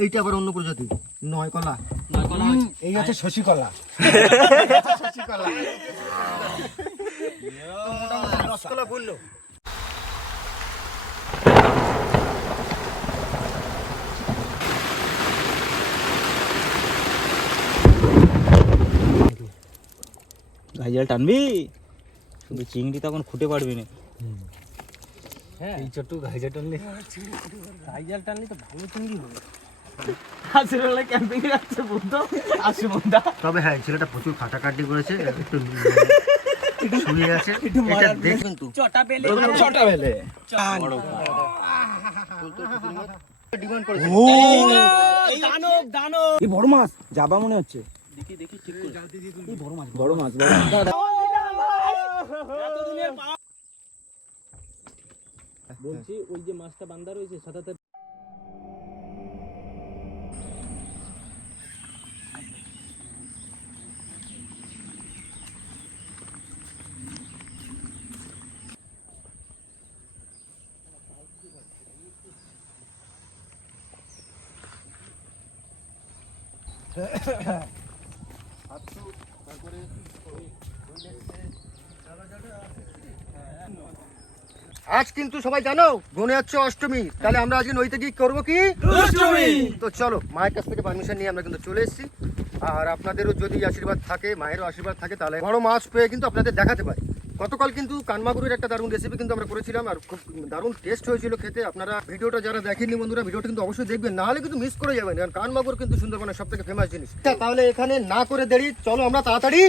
এইটা আবার অন্য প্রজাতি, নয় কলা। এই হচ্ছে শশী কলা। শশীকলা মোটামুটি রসকলা বললো। ঘাইজাল টানবি, শুধু চিংড়ি তখন খুঁটে পারবি না। হ্যাঁ এই ছোট্ট ঘাইজাল টানলে, ঘাইজাল টানলে তো ভালো চিংড়ি হবে। আসলে ক্যাম্পিং এ যাচ্ছে বুদ্ধ আসি বন্ধা। তবে হ্যাঁ ছেলেটা প্রচুর খাটাখাটি করেছে, একটু শুয়ে আছে। এটা দেখ কিন্তু চটা বেলে ডিমান্ড করেছে। দানব দানব, এই বড় মাছ যাবা মনে হচ্ছে। দেখি দেখি ঠিক করে। এই বড় মাছ, বড় মাছ। বলছি ওই যে মাছটা বান্ধা রয়েছে সাথে আজ কিন্তু সবাই জানো মনে হচ্ছে অষ্টমী, তাহলে আমরা আজকে নইতে গিয়ে করবো কি তো চলো মায়ের কাছ থেকে পারমিশন নিয়ে আমরা কিন্তু চলে এসেছি। আর আপনাদেরও যদি আশীর্বাদ থাকে, মায়েরও আশীর্বাদ থাকে, তাহলে বড় মাছ পেয়ে কিন্তু আপনাদের দেখাতে পারি। গতকাল কিন্তু কানমাগুরের একটা দারুণ রেসিপি কিন্তু আমরা করেছিলাম, আর খুব দারুণ টেস্ট হয়েছিল খেতে। আপনারা ভিডিওটা যারা দেখেননি বন্ধুরা, ভিডিওটা কিন্তু অবশ্যই দেখবেন, নাহলে কিন্তু মিস করে যাবেন, কারণ কানমাগুর কিন্তু সুন্দরবনের সব থেকে ফেমাস জিনিস। তাহলে এখানে না করে দেরি, চলো আমরা তাড়াতাড়ি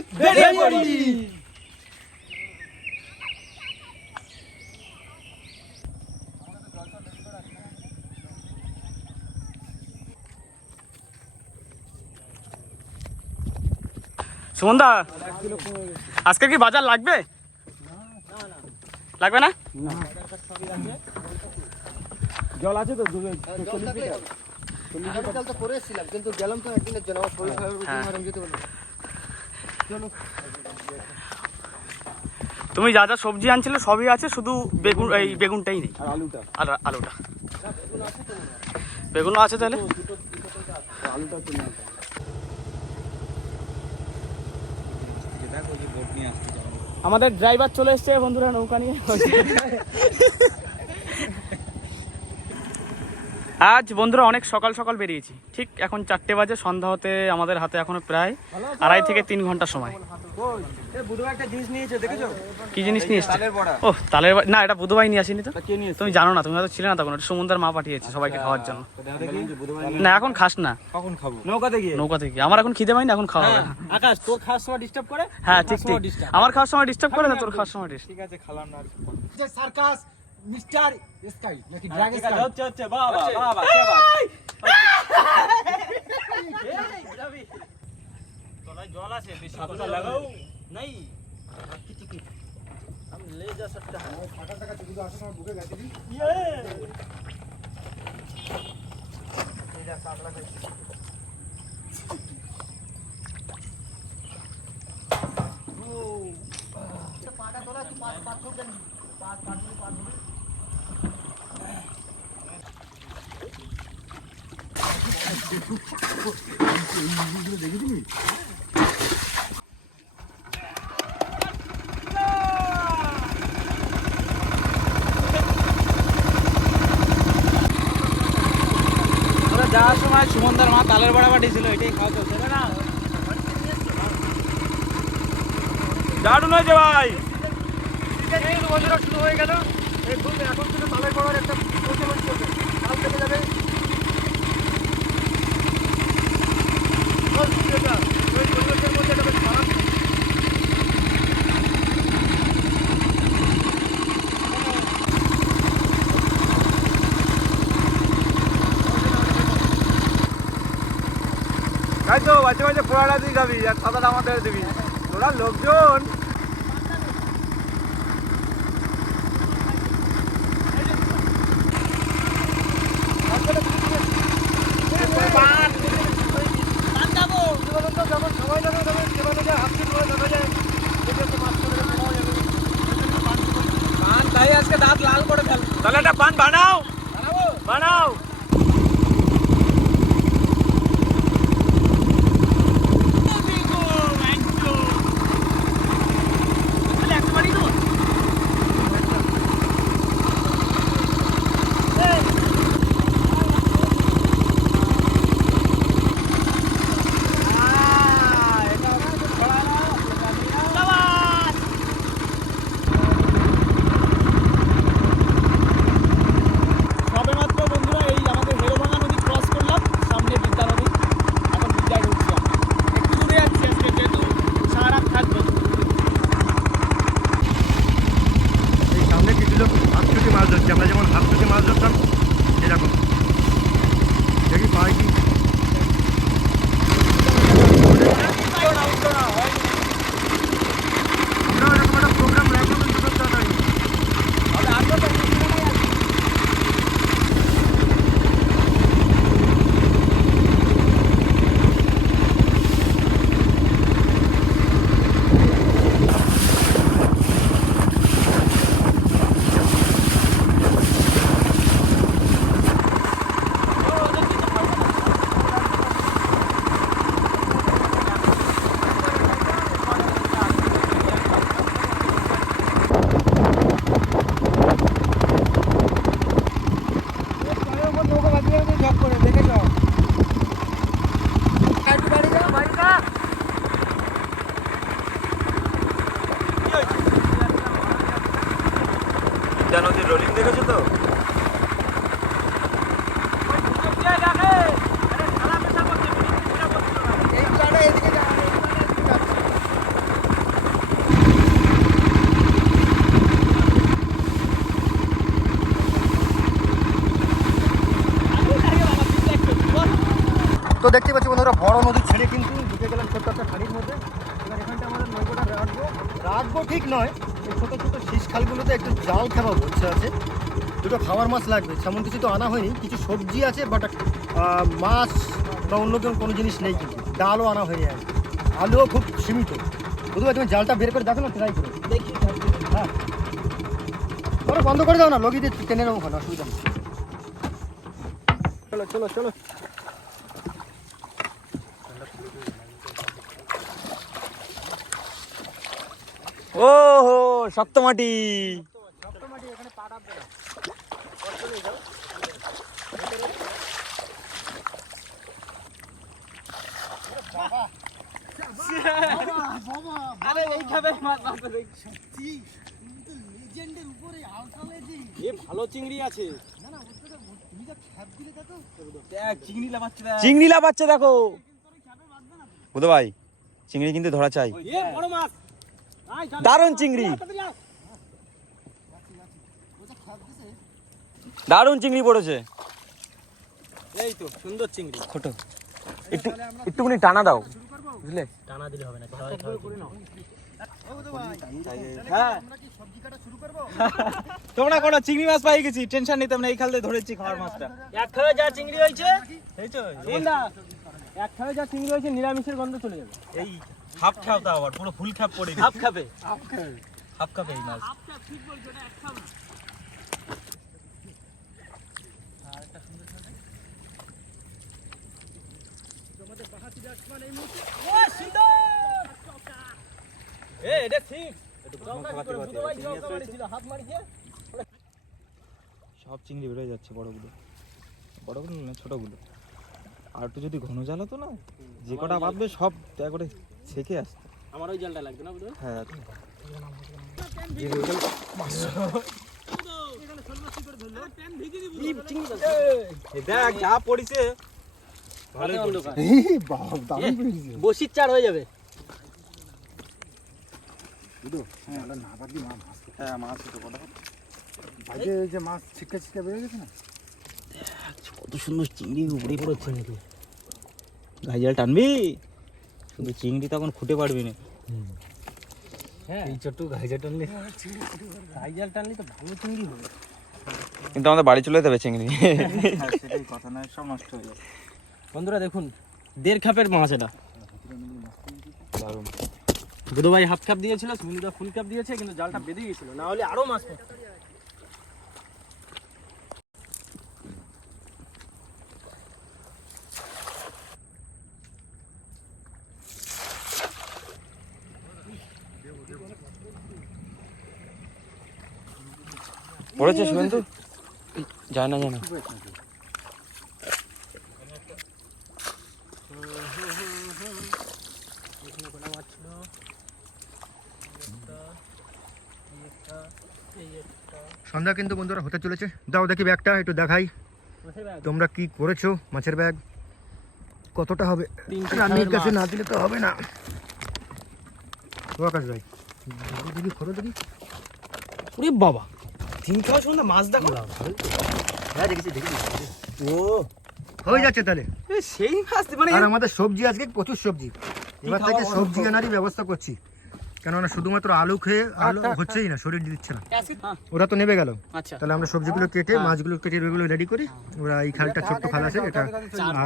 সুমনদা, আজকে কি বাজার লাগবে? লাগবে না? জল আছে তো জল তো করে এসেছিলাম, কিন্তু গেলাম তো একদিনের জন্য, আমার শরীর খারাপ আমি যেতে পারবো। চলো তুমি যা যা সবজি আনছিলে সবই আছে, শুধু বেগুন, এই বেগুনটাই নেই। আর আলুটা, আর আলুটা, বেগুনও আছে তাহলে। আলুটা তো না। আমাদের ড্রাইভার চলে এসছে বন্ধুরা নৌকা নিয়ে। আজ বন্ধুরা অনেক সকাল সকাল বেরিয়েছি, ঠিক এখন 4টে বাজে। সন্ধ্যা হতে আমাদের হাতে এখনো প্রায় 2.5 থেকে 3 ঘন্টা সময়। একটা জিনিস নিয়েছে দেখেছো? কি জিনিস নিয়ে এসছে? তালের বড়া। ও তালের না, এটা বুধবাই নিয়ে আসিনি তো। কে নিয়েছে? তুমি জানো না, তুমি হয়তো ছিলে না তখন। এটা সুমনদার মা পাঠিয়েছে সবাইকে খাওয়ার জন্য। না এখন খাস না, কখন খাবো? নৌকাতে গিয়ে। নৌকা থেকে। আমার এখন খিদে পাইনি, এখন খাওয়া হবে না। আকাশ তোর খাওয়ার সময় ডিস্টার্ব করে? হ্যাঁ ঠিক ঠিক, আমার খাওয়ার সময় ডিস্টার্ব করে না, তোর খাওয়ার সময় ডিস্টার্ব। ঠিক আছে, খালাম না আর। যে সার্কাস মিস্টার স্কাই নাকি ড্রাগন স্কাই? হচ্ছে বাবা বাবা বাবা। তোলা জল আছে, বেশি কথা লাগাও নাই। আমি ले जा सकता है। ফাটা টাকা যদি আসে আমার বুকে গাছে দি। এটা পাগলা খাইছে। পাটা তোলা, তুই পাট ছোট দেন, পাট হবে। দেখেছিলি? ওরা যাওয়ার সময় সুমনদার মা তালের বড়া পাঠিয়েছিল, এটাই খাওয়া চলছে না। দারুণ হয়েছে ভাই। বন্ধুরা শুরু হয়ে গেল এখন কিন্তু তালের বড়ার একটা প্রচলন চলছে, কাল থেকে যাবে। তাই তো মাঝে মাঝে পোড়াটা দিয়ে যাবি আর সাদাটা আমাদের দিবি। তোরা লোকজন আজকে দাঁত লাল করে ফেল। তাহলে একটা পান বানাও, বানাও। তো দেখতে পাচ্ছি বন্ধুরা বড় নদী ছেড়ে কিন্তু ঢুকে গেলাম ছোট্ট একটা খাড়ির মধ্যে। এবার এখানটা আমাদের নৌকোটা রাখবো ঠিক নয়, এই ছোটো ছোটো শীষ খালগুলোতে একটু জাল খাওয়াবো ইচ্ছা আছে। দুটো খাওয়ার মাছ লাগবে, তেমন কিছু তো আনা হয়নি, কিছু সবজি আছে বাট মাছ বা অন্য কোনো জিনিস নেই, কিন্তু ডালও আনা হয়নি আর আলুও খুব সীমিত। বুধবার তুমি জালটা বের করে দেখো না, ট্রাই করে দেখি। হ্যাঁ ধরো, বন্ধ করে দাও না, লগিতে টেনে নেবো, ওখানে অসুবিধা নেই। চলো চলো চলো। ও হো, শক্ত মাটি। ভালো চিংড়ি আছে। চিংড়ি লাফাচ্ছে দেখো বুধ ভাই, চিংড়ি কিন্তু ধরা চাই। বড় মাছ, দারুণ চিংড়ি, দারুণ চিংড়ি পড়েছে। এই তো সুন্দর চিংড়ি। ছোট একটু একটুখানি টানা দাও, বুঝলে? টানা দিলে হবে না, হ্যাঁ তোমরা কোনো চিংড়ি মাছ পাই গেছি, টেনশন নিতাম না, এই খাল দিয়ে ধরেছি খাওয়ার মাছটা। এক খালে যা চিংড়ি হয়েছে, এই তো এক খালে যা চিংড়ি হয়েছে, নিরামিষের গন্ধ চলে যাবে। এই হাফ খাও দাও, আবার পুরো ফুল খাপ পড়ে হাফ খাবে, হাফ খাবে এই মাছ। সব চিংড়ি বেরোয় যাচ্ছে, বড়গুলো বড়গুলো না ছোটগুলো। আর একটু যদি ঘন জাল হতো না, যে কটা বাঁধবে সব একবারে ছেঁকে আসতো। আমার ওই জালটা লাগবে না, বুঝলো? হ্যাঁ দেখ যা পড়িছে, ভালোই পড়িছে। বসির চার হয়ে যাবে। হ্যাঁ মাছ তো কটা কত সুন্দর চিংড়ি উপরে পড়েছে নাকি। গাই জাল টানবি, শুধু চিংড়ি তখন খুঁটে পারবি না। হ্যাঁ, এই ছোট্ট গাইজা টানলে, গাইজাল টানলে তো ভালো চিংড়ি হবে। কিন্তু আমাদের বাড়ি চলে যেতে হবে চিংড়ি। সেটাই কথা নয়, সব নষ্ট হয়ে যাবে। বন্ধুরা দেখুন, 1.5 কাপের মাছ এটা। দারুণ। বুধ ভাই হাফ কাপ দিয়েছিল, সুমিন্দা ফুল কাপ দিয়েছে, কিন্তু জালটা বেঁধে গেছিল, না হলে আরো মাছ পড়তো। পড়েছে শুভেন্দু, যায় না যায় না। সন্ধ্যা কিন্তু বন্ধুরা হতে চলেছে। দাও দেখি ব্যাগটা একটু দেখাই, তোমরা কি করেছো। মাছের ব্যাগ কতটা হবে, রানীর কাছে না দিলে তো হবে না। ও আকাশ ভাই, দেখি খরো দেখি। ওরে বাবা, 3 খাওয়ার সন্ধ্যা মাছ দেখো। হ্যাঁ দেখেছি দেখেছি, ও হয়ে যাচ্ছে তাহলে। সেই মাছ মানে আর আমাদের সবজি আজকে প্রচুর সবজি, এবার থেকে সবজি আনারই ব্যবস্থা করছি, কেননা শুধুমাত্র আলু খেয়ে আলু হচ্ছেই না, শরীর দিচ্ছে না। ওরা তো নেবে গেল, আচ্ছা, তাহলে আমরা সবজিগুলো কেটে মাছগুলো কেটে ওইগুলো রেডি করি। ওরা এই খালটা ছোট্ট খাল আছে এটা,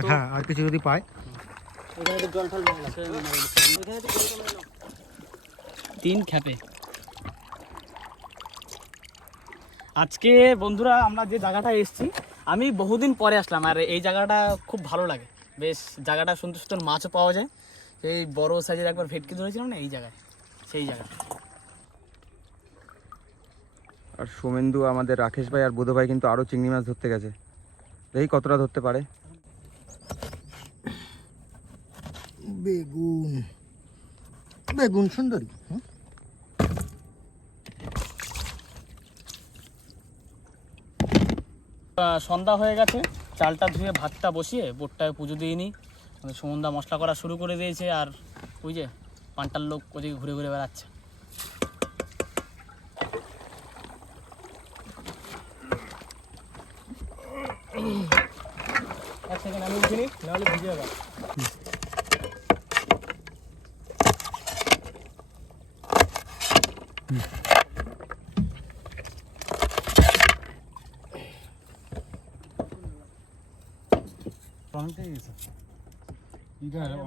হ্যাঁ আর কিছু যদি পায়। জল ঠল 3 খেপে। আজকে বন্ধুরা আমরা যে জায়গাটা এসেছি, আমি বহুদিন পরে আসলাম, আর এই জায়গাটা খুব ভালো লাগে। বেশ জায়গাটা সুন্দর সুন্দর মাছও পাওয়া যায়। সেই বড় সাইজের একবার ভেটকি ধরেছিলাম না এই জায়গায়, সেই জায়গা। আর সোমেন্দু, আমাদের রাকেশ ভাই আর বুধ ভাই কিন্তু আরো চিংড়ি মাছ ধরতে গেছে, দেখি কতটা ধরতে পারে। বেগুন, বেগুন সুন্দরী। সন্ধ্যা হয়ে গেছে, চালটা ধুয়ে ভাতটা বসিয়ে বোটটায় পুজো দিয়ে নিই। সুমনদা মশলা করা শুরু করে দিয়েছে, আর ওই যে পান্টার লোক ওদিকে ঘুরে ঘুরে বেড়াচ্ছে। এক সেকেন্ড, আমি উঠিনি নাহলে ভিজে যাবে।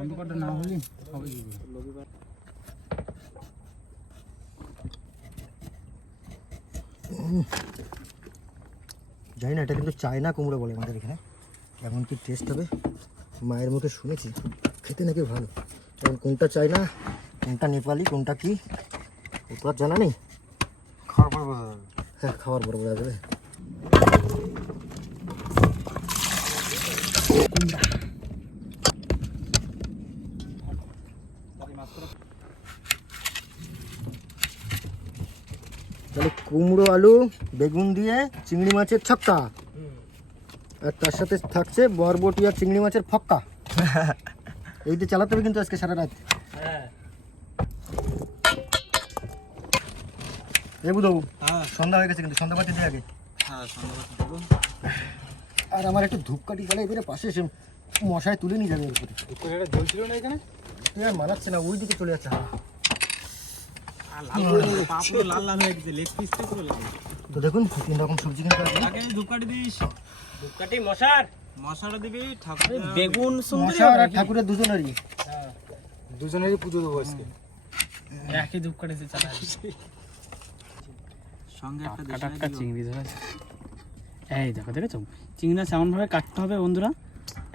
অন্ধকারটা না হলে হবে কি জানি না এটা কিন্তু চায়না কুমড়ো বলে আমাদের এখানে। এমন কি টেস্ট হবে মায়ের মুখে শুনেছি, খেতে নাকি ভালো। এখন কোনটা চায়না কোনটা নেপালি কোনটা কি ও তো আর জানা নেই। খাওয়ার পর বোঝা যাবে। হ্যাঁ খাওয়ার পর বোঝা যাবে। তাহলে কুমড়ো আলু বেগুন দিয়ে চিংড়ি মাছের ছক্কা, আর তার সাথে থাকছে বরবটি আর চিংড়ি মাছের ফক্কা। এই দিয়ে চালাতে হবে কিন্তু আজকে সারা রাত। হ্যাঁ এ বুধবাবু হ্যাঁ সন্ধ্যা হয়ে গেছে কিন্তু সন্ধ্যাবাতি দিয়ে আগে। হ্যাঁ সন্ধ্যাবাতি দেবো। আর আমার একটু ধূপকাঠি জ্বালা এবারে পাশে এসে মশায় তুলে নিয়ে যাবে এরপরে। এটা জ্বলছিল না এখানে? তুই আর মানাচ্ছে না, ওই দিকে চলে যাচ্ছে। লাল লাল হয়ে গেছে, লেগ পিসটা পুরো লাল। তো দেখুন 3 রকম সবজি কিন্তু আছে। আগে ধূপকাঠি দিস, ধূপকাঠি মশার মশলা দিবি, ঠাকুর বেগুন সুন্দর মশা আর ঠাকুরের দুজনেরই। দুজনেরই পুজো দেবো আজকে। একই ধূপকাঠি সে চালা সঙ্গে একটা টাটকা চিংড়ি ধরেছে। এই দেখো দেখেছো চিংড়ি মাছ এমনভাবে কাটতে হবে বন্ধুরা,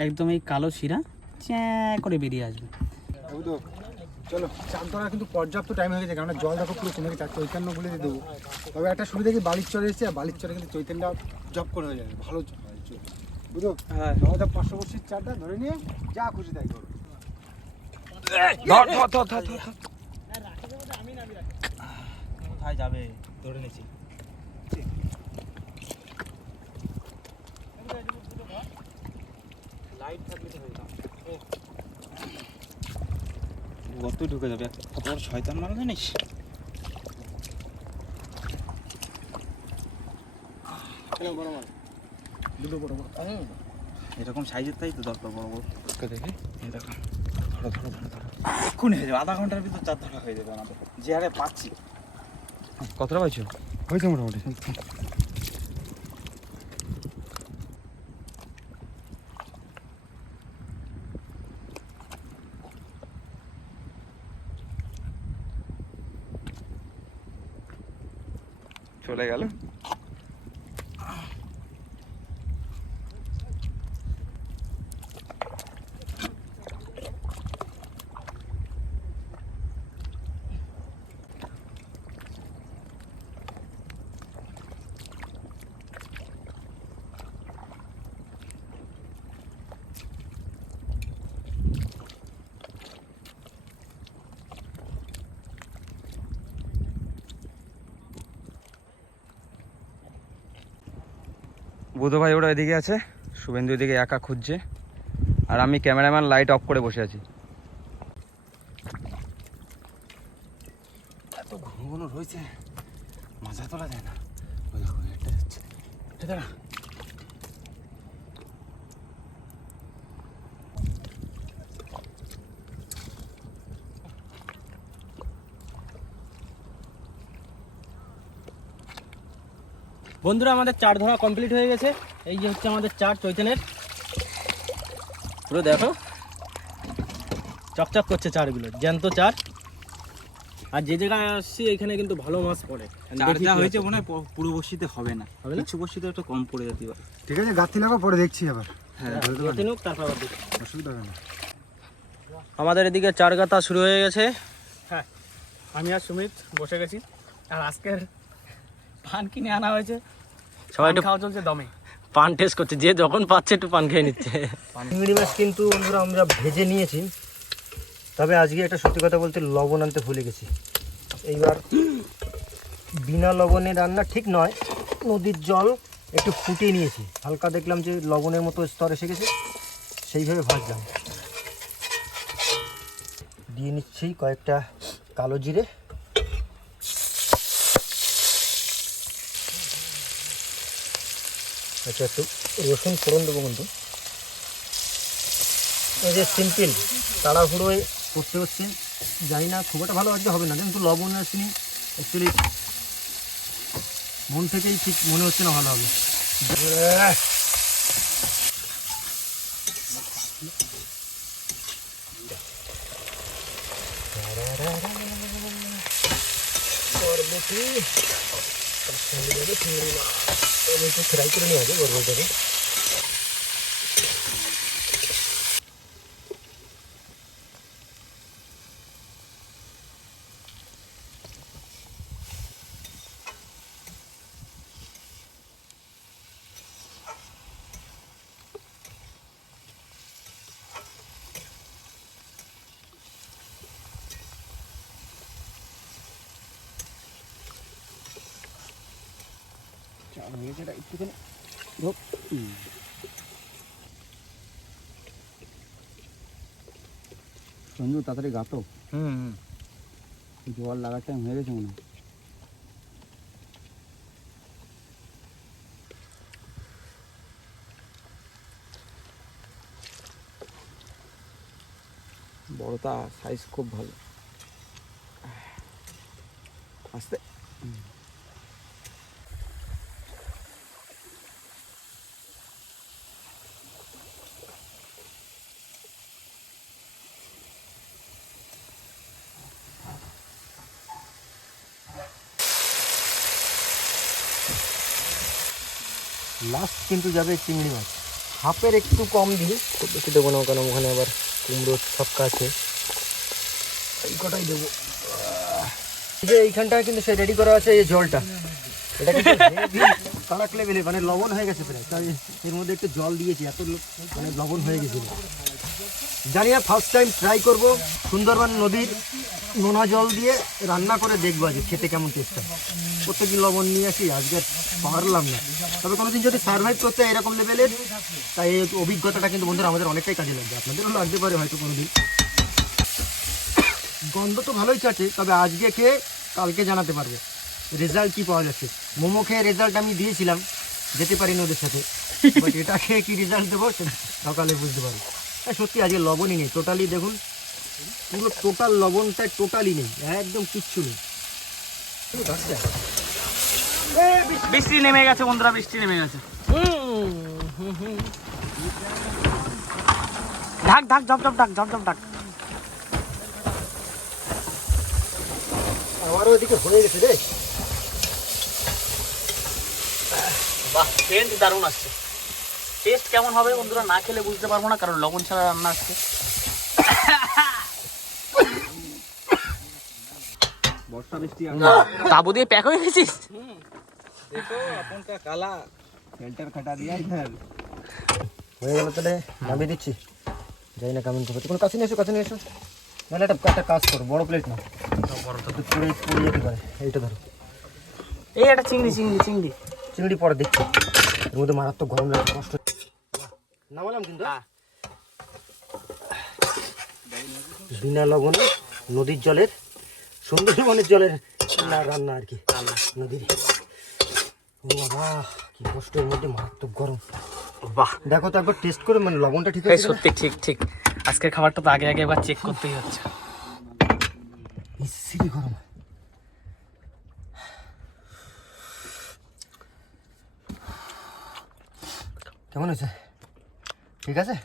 একদম এই কালো শিরা চ্যাঁ করে বেরিয়ে আসবে। বুঝো চলো, চান করা কিন্তু পর্যাপ্ত টাইম হয়ে গেছে, কারণ জল দেখো পুরো কমে গেছে। চৈতন্য বলে দিয়ে দেবো। তবে একটা সুবিধা কি, বালির চরে এসেছে, আর বালির চরে কিন্তু চৈতন্যটা জব করে হয়ে যাবে, ভালো হয় চল। বুঝো হ্যাঁ 9500 চারটা ধরে নিয়ে যা খুশি তাই করো। কোথায় যাবে ধরে নিয়েছি। লাইট থাকলে তো হয়ে যাবে। গত ঢুকে যাবে, কত বড় শয়তান মানুষ জানিস। দুটো বড় বড় এরকম সাইজের তাই তো দরকার, বড় বড় দেখে। এই দেখো ধরো ধরো ধরো ধরো, এক্ষুনি হয়ে যাবে, আধা ঘন্টার ভিতর 4 ধরা হয়ে যাবে আমাদের, যে হারে পাচ্ছি। কতটা পাইছো? হয়েছে মোটামুটি। চলে গেল। বুধ ভাই ওরা এদিকে আছে, শুভেন্দু এদিকে একা খুঁজছে, আর আমি ক্যামেরাম্যান লাইট অফ করে বসে আছি। এত ঘন ঘন রয়েছে, মাজা তোলা যায় না। ওই দেখো এটা যাচ্ছে, এটা দাঁড়া। বন্ধুরা আমাদের চার ধরা কমপ্লিট হয়ে গেছে। এই যে হচ্ছে আমাদের চার চৈতন্যের, পুরো দেখো চকচক করছে চারগুলো, জ্যান্ত চার। আর যে জায়গায় আসছি এখানে কিন্তু ভালো মাছ পড়ে। যা হয়েছে মনে হয় পুরো বর্ষিতে হবে না, কিছু বর্ষিতে একটু কম পড়ে যেতে পারে। ঠিক আছে, গাঁথি লাগো, পরে দেখছি আবার। হ্যাঁ তারপর আবার দেখি। অসুবিধা হবে না। আমাদের এদিকে চার গাতা শুরু হয়ে গেছে। হ্যাঁ আমি আর সুমিত বসে গেছি, আর আজকের পান কিনে আনা হয়েছে, সবাই একটু খাওয়া চলছে দমে, পান টেস্ট করছে, যে যখন পাচ্ছে একটু পান খেয়ে নিচ্ছে। চিংড়ি মাছ কিন্তু বন্ধুরা আমরা ভেজে নিয়েছি, তবে আজকে একটা সত্যি কথা বলতে লবণ আনতে ভুলে গেছি। এইবার বিনা লবণে রান্না ঠিক নয়, নদীর জল একটু ফুটিয়ে নিয়েছি, হালকা দেখলাম যে লবণের মতো স্তর এসে গেছে, সেইভাবে ভাজলাম। দিয়ে নিচ্ছি কয়েকটা কালো জিরে, আচ্ছা একটু রসুন ফোড়ন দেবো কিন্তু। এই যে সিম্পল তাড়াহুড়োয় করতে হচ্ছে, জানি না খুব একটা ভালো আজকে হবে না, কিন্তু লবণ আসেনি অ্যাকচুয়ালি মন থেকেই ঠিক মনে হচ্ছে না ভালো হবে। ফ্রাই করে নিয়ে আসবে বরবটিটাকে। একটুখানি সঞ্জু তাড়াতাড়ি গাতো, জল লাগার টাইম হয়ে গেছে মনে হয়। বড়টা সাইজ খুব ভালো। আস্তে লাস্ট কিন্তু যাবে চিংড়ি মাছ, হাফের একটু কম দিই, খুব বেশি দেবো না কারণ ওখানে আবার কুমড়োর ছক্কা আছে, এই কটাই দেবো। এই যে এইখানটা কিন্তু সে রেডি করা আছে এই জলটা, এটা কিন্তু কালাক লেভেলে মানে লবণ হয়ে গেছে প্রায়, তাই এর মধ্যে একটু জল দিয়েছি, এত মানে লবণ হয়ে গেছিল। জানি না ফার্স্ট টাইম ট্রাই করব সুন্দরবন নদীর নোনা জল দিয়ে রান্না করে দেখবো আজকে খেতে কেমন টেস্ট হয়। প্রত্যেকদিন লবণ নিয়ে আসি, আজকে পারলাম না, তবে কোনোদিন যদি সার্ভাইভ করতে হয় এরকম লেভেলের, তাই এই অভিজ্ঞতাটা কিন্তু বন্ধুরা আমাদের অনেকটাই কাজে লাগবে, আপনাদেরও লাগতে পারে হয়তো কোনোদিন। গন্ধ তো ভালোই চাচ্ছে, তবে আজকে খেয়ে কালকে জানাতে পারবে রেজাল্ট কী পাওয়া যাচ্ছে। মোমো খেয়ে রেজাল্ট আমি দিয়েছিলাম, যেতে পারিনি ওদের সাথে, বাট এটা খেয়ে কী রেজাল্ট দেবো সেটা সকালে বুঝতে পারবো। সত্যি আজকে লবণই নেই টোটালি, দেখুন পুরো টোটাল লবণটা টোটালি নেই, একদম কিচ্ছু নেই। বৃষ্টি নেমে গেছে বন্ধুরা, বৃষ্টি নেমে গেছে। ঢাক ঢাক ঝপ ঝপ ঢাক, ঝপ ঝপ ঢাক। আমারও ওদিকে হয়ে গেছে রে। বাহ, সেন্ট দারুণ আসছে। টেস্ট কেমন হবে বন্ধুরা না খেলে বুঝতে পারবো না, কারণ লবণ ছাড়া রান্না আসছে। বর্ষা বৃষ্টি তাবু দিয়ে প্যাক হয়ে গেছিস? দেখো আপনকা কালা ফিল্টার খাটা দিয়া ইধার হয়ে গেল, তাহলে নামিয়ে দিচ্ছি। যাই না কেমন করতে, কোনো কাছে নিয়ে এসো, কাছে নিয়ে এসো, নাহলে একটা কাজ করো, বড় প্লেট না, বড় তো পুরো পুড়ে যেতে পারে। এইটা ধরো, এই একটা চিংড়ি চিংড়ি চিংড়ি চিংড়ি পরে দেখছি, এর মধ্যে মারাত্মক গরম লাগে, কষ্ট। নামালাম কিন্তু বিনা লবণে নদীর জলের, সুন্দরবনের জলের না রান্না আর কি, নদীর। ও বাবা কি কষ্ট, এর মধ্যে মারাত্মক গরম। বাহ, দেখো তো একবার টেস্ট করে, মানে লবণটা ঠিক এই আছে সত্যি ঠিক ঠিক। আজকের খাবারটা তো আগে আগে একবার চেক করতেই হচ্ছে। ইসিরি গরম। কেমন হয়েছে? ঠিক আছে?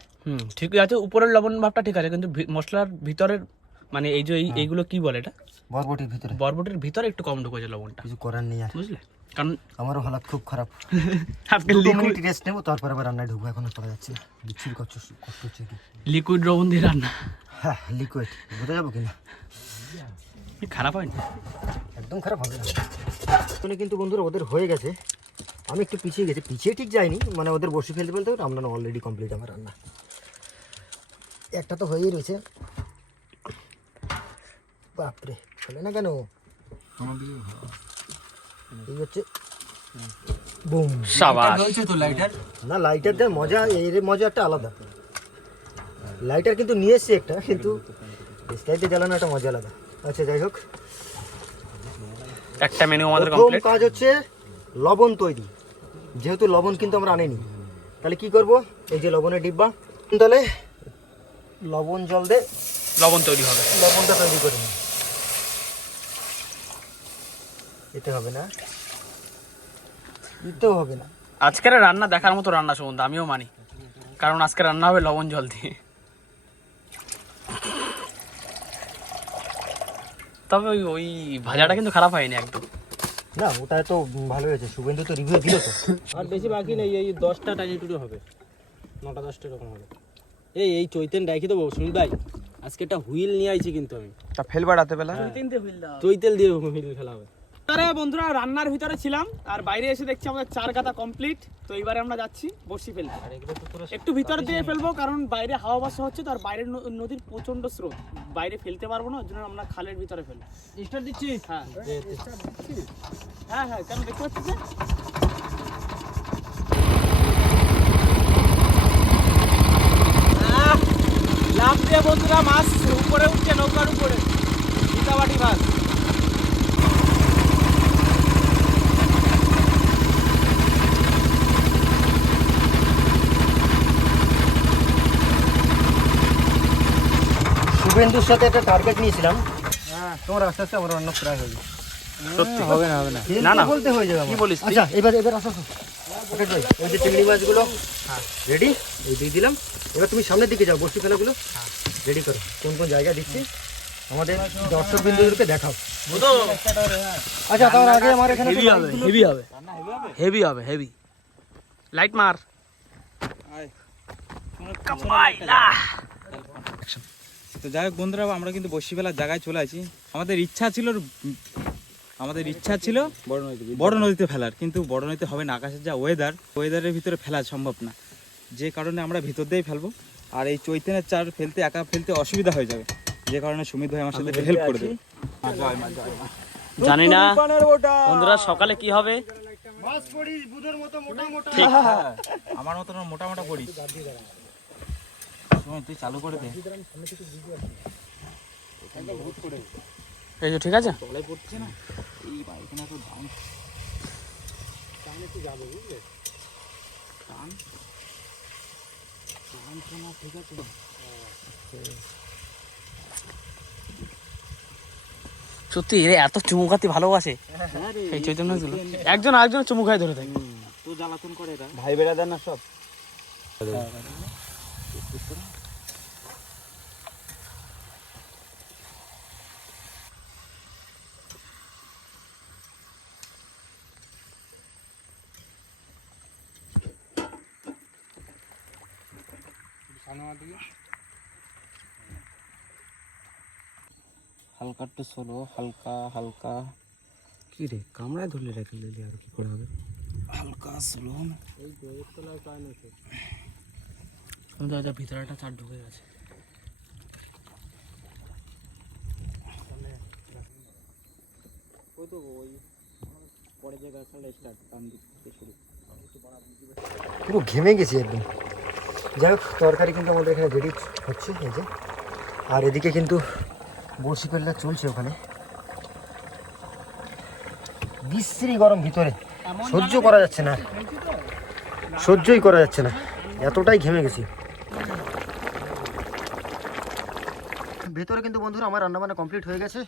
ঠিক আছে, উপরের লবণ ভাবটা ঠিক আছে, কিন্তু মশলার ভিতরের মানে এই যে এইগুলো কি বলে এটা, বরবটির ভিতরে, বরবটির ভিতরে একটু কম ঢুকেছে লবণটা, কিছু করার নেই আর, বুঝলে? কারণ আমারও হালাত খুব খারাপ। আজকে মিনিট রেস্ট নেবো, তারপর আবার রান্নায় ঢুকবো, এখনো করা যাচ্ছে না, বিচ্ছিরি কষ্ট হচ্ছে কি। লিকুইড লবণ দিয়ে রান্না, হ্যাঁ লিকুইড, বোঝা যাবো কিনা? খারাপ হয়নি, একদম খারাপ হবে না। মানে কিন্তু বন্ধুরা ওদের হয়ে গেছে, আমি একটু পিছিয়ে গেছি, পিছিয়ে ঠিক যায়নি, মানে ওদের বসে ফেলতে ফেলতে রান্না অলরেডি কমপ্লিট আমার রান্না। একটা তো হয়েই রয়েছে, বাপরে চলে না কেন, এই হচ্ছে বুম। না লাইটার দেওয়ার মজা, এর মজা একটা আলাদা। লাইটার কিন্তু নিয়ে এসছি একটা, কিন্তু স্কাইতে জ্বালানো একটা মজা আলাদা। আচ্ছা যাই হোক, একটা মেনু আমাদের প্রথম কমপ্লিট। কাজ হচ্ছে লবণ তৈরি, যেহেতু লবণ কিন্তু আমরা আনিনি, তাহলে কি করব, এই যে লবণের ডিব্বা, তাহলে লবণ জল দে, লবণ তৈরি হবে। লবণটা তৈরি করে নি। এতে হবে না, দিতেও হবে না। আজকের রান্না দেখার মতো রান্না সম্বন্ধে আমিও মানি, কারণ আজকে রান্না হবে লবণ জল দিয়ে। তবে ওই ওই ভাজাটা কিন্তু খারাপ হয়নি একদম। না ওটা তো ভালো হয়েছে, শুভেন্দু তো রিভিউ দিল তো। আর বেশি বাকি নেই, এই 10টা টাইনি টুডু হবে, 9টা 10টা এরকম হবে। এই চৈতেন ডাকি দেবো সুনীল ভাই, আজকে একটা হুইল নিয়ে আইছি কিন্তু আমি। তা ফেলবার রাতে বেলা চৈতেল দিয়ে হুইল খেলা হবে। আরে বন্ধুরা, রান্নার ভিতরে ছিলাম আর বাইরে এসে দেখছি আমাদের 4 গাদা কমপ্লিট। তো এবারে আমরা যাচ্ছি বড়শি ফেলতে। একটু ভিতর দিয়ে ফেলবো, কারণ বাইরে হাওয়া বাসা হচ্ছে, তো আর বাইরের নদীর প্রচন্ড স্রোত, বাইরে ফেলতে পারবো না, ওই জন্য আমরা খালের ভিতরে ফেলবো। স্টার্ট দিচ্ছি। হ্যাঁ হ্যাঁ হ্যাঁ, কেন দেখতে পাচ্ছিস না? লাভ দিয়ে বন্ধুরা মাছ উপরে উঠছে, নৌকার উপরে সীতাবাটি মাছ। শুভেন্দুর সাথে একটা টার্গেট নিয়েছিলাম, তোমার আস্তে আস্তে আমার রান্না প্রায় হয়ে যাবে। সত্যি হবে না হবে না। না, না। বলতে হয়ে যাবে কি আমার। বলিস তুই? আচ্ছা এবার আসো ওকে ভাই, ওই যে চিংড়ি মাছগুলো রেডি, এই দিয়ে দিলাম। এবার তুমি সামনের দিকে যাও, বসি ফেলাগুলো রেডি করো। কোন কোন জায়গা দিচ্ছি আমাদের দর্শক বিন্দুদেরকে দেখাও। আচ্ছা তার আগে আমার এখানে হেভি হবে, হেভি হবে, হেভি হবে, হেভি। লাইট মার। তো যাই হোক বন্ধুরা, আমরা কিন্তু বসি ফেলার জায়গায় চলে আসি। আমাদের ইচ্ছা ছিল বড় নদীতে ফেলার, কিন্তু বড় নদীতে হবে না, আকাশের যা ওয়েদারের ভিতরে ফেলা সম্ভব না, যে কারণে আমরা ভিতর দিয়েই ফেলবো। আর এই চৈতন্যের চার ফেলতে একা ফেলতে অসুবিধা হয়ে যাবে, যে কারণে সুমিত ভাই আমার সাথে হেল্প করে দেবে। জানি না বন্ধুরা সকালে কি হবে। মাছ পড়িস বুধের মতো মোটা মোটা। আমার মতন মোটা মোটা করিস, তুই চালু করে দে। এই যে ঠিক আছে। তলায় পড়ছে না এই পায়খানা, তো দাম একটু যাবে বুঝলে, ঠিক আছে। সত্যি এরা এত চুমুকাতে ভালোবাসে এই চৈতন্য গুলো, একজন আরেকজন চুমু খায় ধরে থাকে। তো জ্বালাতন করে এরা, ভাই বেড়াদার না সব। হালকা একটু সোলো, হালকা হালকা কি রে কামড়ায় ধরলে রেখে দিলি, আর কি করে হবে? হালকা সোলো। ভিতরে একটা চার ঢুকে গেছে। পুরো ঘেমে গেছি একদম। যাই হোক, তরকারি কিন্তু আমাদের এখানে রেডি হচ্ছে, এই যে। আর এদিকে কিন্তু বড়শি ফেলা চলছে ওখানে। বিশ্রী গরম ভিতরে, সহ্য করা যাচ্ছে না, সহ্যই করা যাচ্ছে না, এতটাই ঘেমে গেছি। ভেতরে কিন্তু বন্ধুরা আমার রান্নাবান্না কমপ্লিট হয়ে গেছে।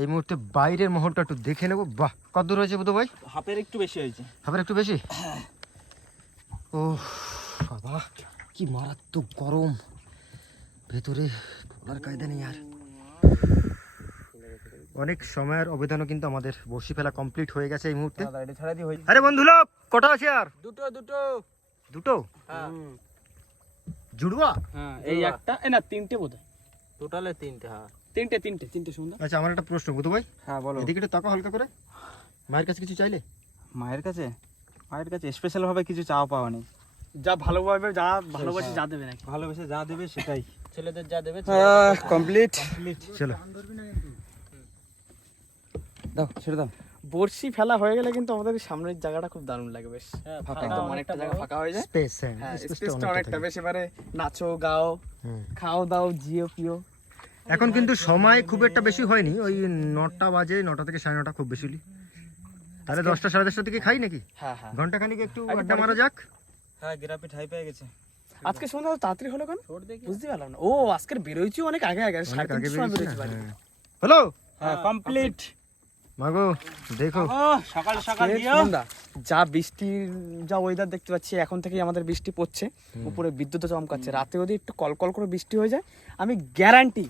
এই মুহূর্তে বাইরের মহলটা একটু দেখে নেবো। বাহ, কত দূর হয়েছে বুধ ভাই? হাফের একটু বেশি হয়েছে। হাফের একটু বেশি? ও বাবা, কি মারাত্মক গরম ভেতরে, বলার কায়দা নেই। আর অনেক সময়ের অবদানও কিন্তু আমাদের বড়শি ফেলা কমপ্লিট হয়ে গেছে এই মুহূর্তে। আরে বন্ধু লোক কটা আছে? আর দুটো জুড়ুয়া। হ্যাঁ, এই একটা, এই না তিনটে বোধহয়, টোটালে 3টে। হ্যাঁ তিনটে সুন্দর। আচ্ছা আমার একটা প্রশ্ন বুধ ভাই, হ্যাঁ বলো। এদিকে একটু তাকাও হালকা করে। মায়ের কাছে কিছু চাইলে? মায়ের কাছে স্পেশাল ভাবে কিছু চাওয়া পাওয়া নেই, যা ভালোভাবে যা ভালোবাসে যা দেবে নাকি। ভালোবেসে যা দেবে সেটাই। ছেলেদের যা দেবে কমপ্লিট। চলো দাও ছেড়ে দাও। বড়শি ফেলা হয়ে গেলে কিন্তু আমাদের সামনের জায়গাটা খুব দারুণ লাগে, বেশ ফাঁকা একদম অনেকটা জায়গা ফাঁকা হয়ে যায়। স্পেস, হ্যাঁ, হ্যাঁ স্পেসটা অনেকটা বেশ। এবারে নাচো গাও, খাও দাও, জিও পিও। এখন কিন্তু সময় খুব একটা বেশি হয়নি, ওই 9টা বাজে, 9টা থেকে 9:30 খুব বেশি হলি। তাহলে 10টা 10:30 থেকে খাই নাকি? হ্যাঁ হ্যাঁ, ঘন্টা খানিক একটু আড্ডা মারা যাক। হ্যাঁ গিরাপি ঠাই পেয়ে গেছে। আজকে সন্ধ্যা তাড়াতাড়ি হলো কেন বুঝতে পারলাম না। ও আজকের বেরোইছি অনেক আগে আগে 3:30 সময় বেরোইছি বাড়ি। হ্যালো হ্যাঁ কমপ্লিট। মাগো দেখো সকাল সকাল আজকে সন্ধ্যা, যা বৃষ্টির যা ওয়েদার দেখতে পাচ্ছি, এখন থেকেই আমাদের বৃষ্টি পড়ছে, উপরে বিদ্যুৎ চমকাচ্ছে। রাতে যদি একটু কলকল করে বৃষ্টি হয়ে যায়, আমি গ্যারান্টি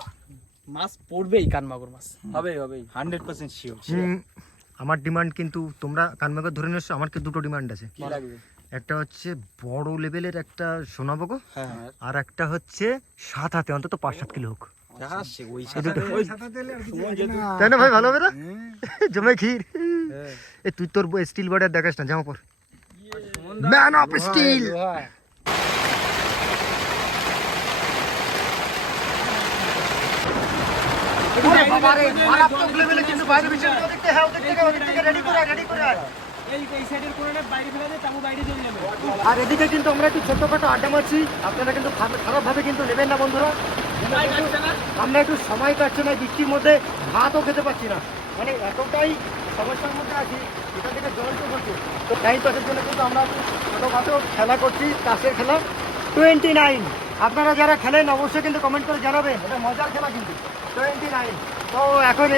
মাছ পড়বেই, কানমাগুর মাছ হবেই 100% শিওর। আমার ডিমান্ড কিন্তু তোমরা কানমাগর ধরে নিচ্ছ, আমার কি দুটো ডিমান্ড আছে। কি লাগবে? একটা হচ্ছে বড় লেভেলের একটা সোনাবগো, হ্যাঁ আর একটা হচ্ছে 7 হাতে অন্তত 5-7 কিলো হোক, ওই তাই না ভাই? ভালো হবে না? জমে ক্ষীর। এ তুই তোর স্টিল বর্ডার দেখাস না, জামা পর। Man of steel. আর এদিকে কিন্তু আমরা একটু ছোটখাটো আড্ডা মারছি, আপনারা কিন্তু খারাপ ভাবে কিন্তু নেবেন না বন্ধুরা। আমরা একটু সময় কাটছে না, বৃষ্টির মধ্যে ভাতও খেতে পাচ্ছি না, মানে এতটাই সমস্যার মধ্যে আছি। এটা থেকে জল তো হচ্ছে, তো টাইম পাসের জন্য কিন্তু আমরা একটু ছোটোখাটো খেলা করছি, তাসের খেলা 29। আপনারা যারা খেলেন অবশ্যই কিন্তু কমেন্ট করে জানাবেন, এটা মজার খেলা কিন্তু 29। তো এখন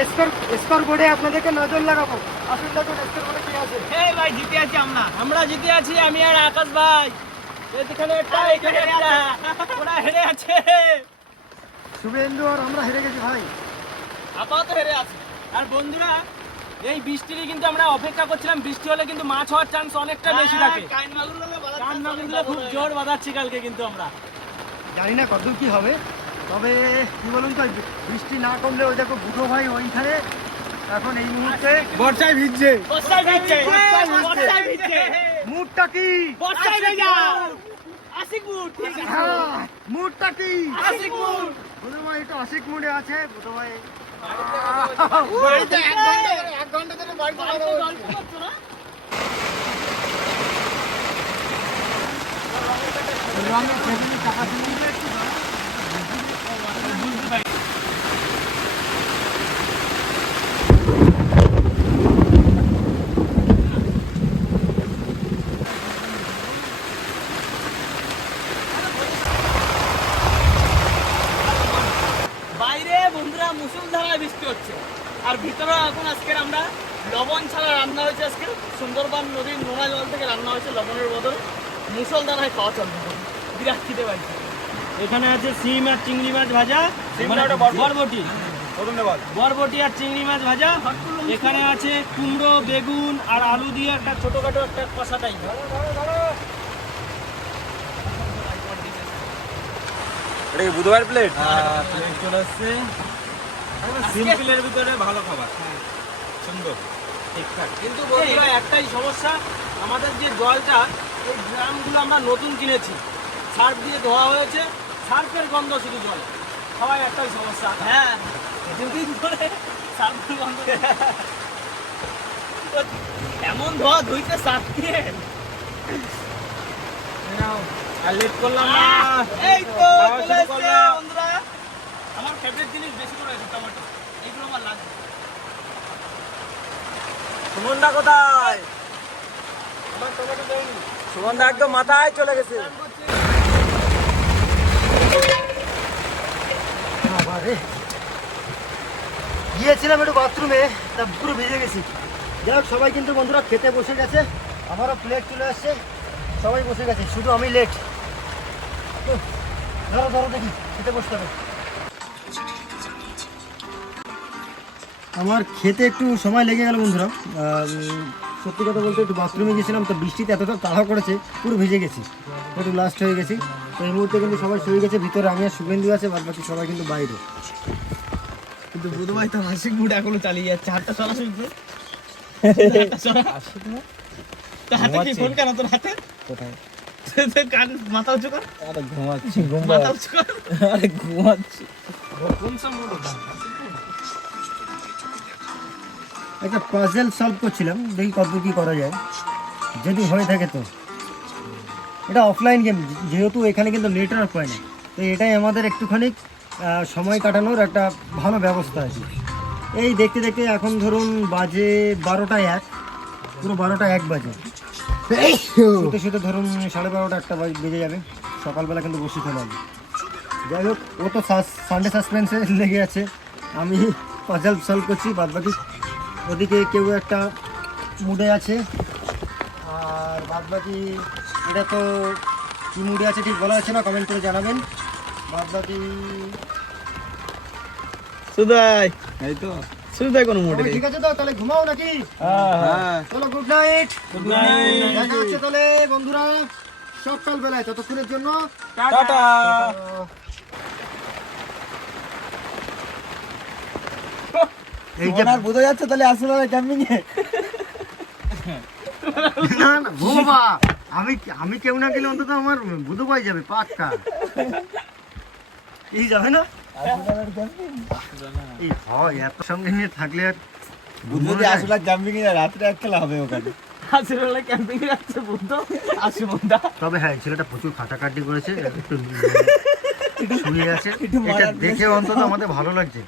স্কোর বোর্ডে আপনাদেরকে নজর লাগাবো। আসুন দেখুন স্কোর বোর্ডে কি আছে। এই ভাই জিতে আছি আমরা জিতে আছি, আমি আর আকাশ ভাই। এখানে একটা এখানে একটা, ওরা হেরে আছে। শুভেন্দু আর আমরা হেরে গেছি ভাই, আপাতত হেরে আছে। আর বন্ধুরা, এই বৃষ্টিরই কিন্তু আমরা অপেক্ষা করছিলাম, বৃষ্টি হলে কিন্তু মাছ হওয়ার চান্স অনেকটা বেশি থাকে। কানমাগুরগুলো খুব জোর বাঁধাচ্ছি কালকে কিন্তু আমরা। জানি না কতদূর কি হবে, তবে কি বলুন তো, বৃষ্টি না কমলে ওই দেখো বুধো ভাই ওইখানে এখন এই মুহূর্তে বর্ষায় ভিজছে। মুডটা কি? মুডটা কি? বুধো ভাই একটু আশিক মুডে আছে। বুধো ভাই এক ঘন্টা ধরে বাড়িতে বাইরে বন্ধুরা মুষলধারায় বৃষ্টি হচ্ছে, আর ভিতরে এখন আজকের আমরা লবণ ছাড়া রান্না হয়েছে। আজকে সুন্দরবন নদীর নোনা জল থেকে রান্না হয়েছে লবণের বদলে, মুষলধারায় খাওয়া চলবে, বিরাট খিদে পাইছে। এখানে আছে সিম আর চিংড়ি মাছ ভাজা, বরবটি আর চিংড়ি মাছ ভাজা। এখানে আছে কুমড়ো, বেগুন আর আলু দিয়ে একটা ছোটখাটো একটা কষা টাইপ। এটা কি বুধবার প্লেট? প্লেট চলে আসছে সিম্পলের ভিতরে ভালো খাবার, সুন্দর ঠিকঠাক। কিন্তু বন্ধুরা একটাই সমস্যা, আমাদের যে জলটা, এই ড্রামগুলো আমরা নতুন কিনেছি, সার্ফ দিয়ে ধোয়া হয়েছে, সার্ফের গন্ধ শুধু জলে, সবাই একটাই সমস্যা। হ্যাঁ, দুদিন ধরে সার্ফের গন্ধ, এমন ধোয়া ধুইতে সার্ফ দিয়ে। আর লেট করলাম না, এই তো খাওয়া চলে শুরু এসছে করলাম। বন্ধুরা। আমার ফেভারিট জিনিস বেশি করে আছে টমেটো, এইগুলো আমার লাগবে। সুমনদা কোথায়? আমার টমেটো দেয়নি। সুমনদা একদম মাথায় চলে গেছে। আরে গিয়েছিলাম একটু বাথরুমে, তা পুরো ভিজে গেছি। যাই হোক, সবাই কিন্তু বন্ধুরা খেতে বসে গেছে, আমারও প্লেট চলে আসছে, সবাই বসে গেছে, শুধু আমি লেট। ধরো ধরো দেখি, খেতে বসতে হবে। আমার খেতে একটু সময় লেগে গেল বন্ধুরা। সত্যি কথা বলতে একটু বাথরুমে গেছিলাম, তো বৃষ্টিতে এতটা তাড়া করেছে, পুরো ভিজে গেছি, একটু লাস্ট হয়ে গেছি। তো এই মুহূর্তে কিন্তু সবাই শুয়ে গেছে, ভিতরে আমি আর শুভেন্দু আছে, বাদ বাকি সবাই কিন্তু বাইরে। কিন্তু বুধ ভাই তো হাসিক মুড এখনো চালিয়ে যাচ্ছে, হাতটা সরাসরি হাতে কি ফোন কেন তোর হাতে? কোথায়? কান মাথা উঁচু কর, আরে ঘুমাচ্ছি, মাথা উঁচু কর। আরে ঘুমাচ্ছি। কোন সব মুড ওটা? একটা পাজেল সলভ করছিলাম, দেখি কত কি করা যায়, যদি হয়ে থাকে তো। এটা অফলাইন গেম, যেহেতু এখানে কিন্তু নেটওয়ার্ক পায় না, তো এটাই আমাদের একটুখানি সময় কাটানোর একটা ভালো ব্যবস্থা আছে। এই দেখতে দেখতে এখন ধরুন বাজে 12টা 1, পুরো 12টা 1 বাজে, শুতে শুতে ধরুন 12:30 1টা বেজে যাবে। সকালবেলা কিন্তু বসে ফেলাম। যাই হোক, ও তো সানডে সাসপেন্সে লেগে আছে, আমি পাজল সলভ করছি, বাদ বাকি ওদিকে কেউ একটা মুডে আছে, আর বাদ বাকি এটা তো কী মুডে আছে ঠিক বলা যাচ্ছে না, কমেন্ট করে জানাবেন। বাদ বাকি সুদাই এই তো সুদাই কোনো মোটে ঠিক আছে তো, তাহলে ঘুমাও নাকি? চলো, গুড নাইট। Good night. দেখা হচ্ছে তাহলে বন্ধুরা সকালবেলায়, ততক্ষণের জন্য টাটা। এই যে বোঝা যাচ্ছে তাহলে আসলে ক্যাম্পিং এ না না বাবা, আমি কেউ না গেলে অন্তত আমার বুধ পাই যাবে পাক্কা। এই যাবে না এই হয় এত সঙ্গে নিয়ে থাকলে আর যদি আসলে ক্যাম্পিং এ রাত্রে এক খেলা হবে ওখানে। আসলে ক্যাম্পিং এ যাচ্ছে বুদ্ধ আসি বন্ধা। তবে হ্যাঁ, ছেলেটা প্রচুর খাটাখাটি করেছে, একটু শুয়ে আছে, এটা দেখে অন্তত আমাদের ভালো লাগছে।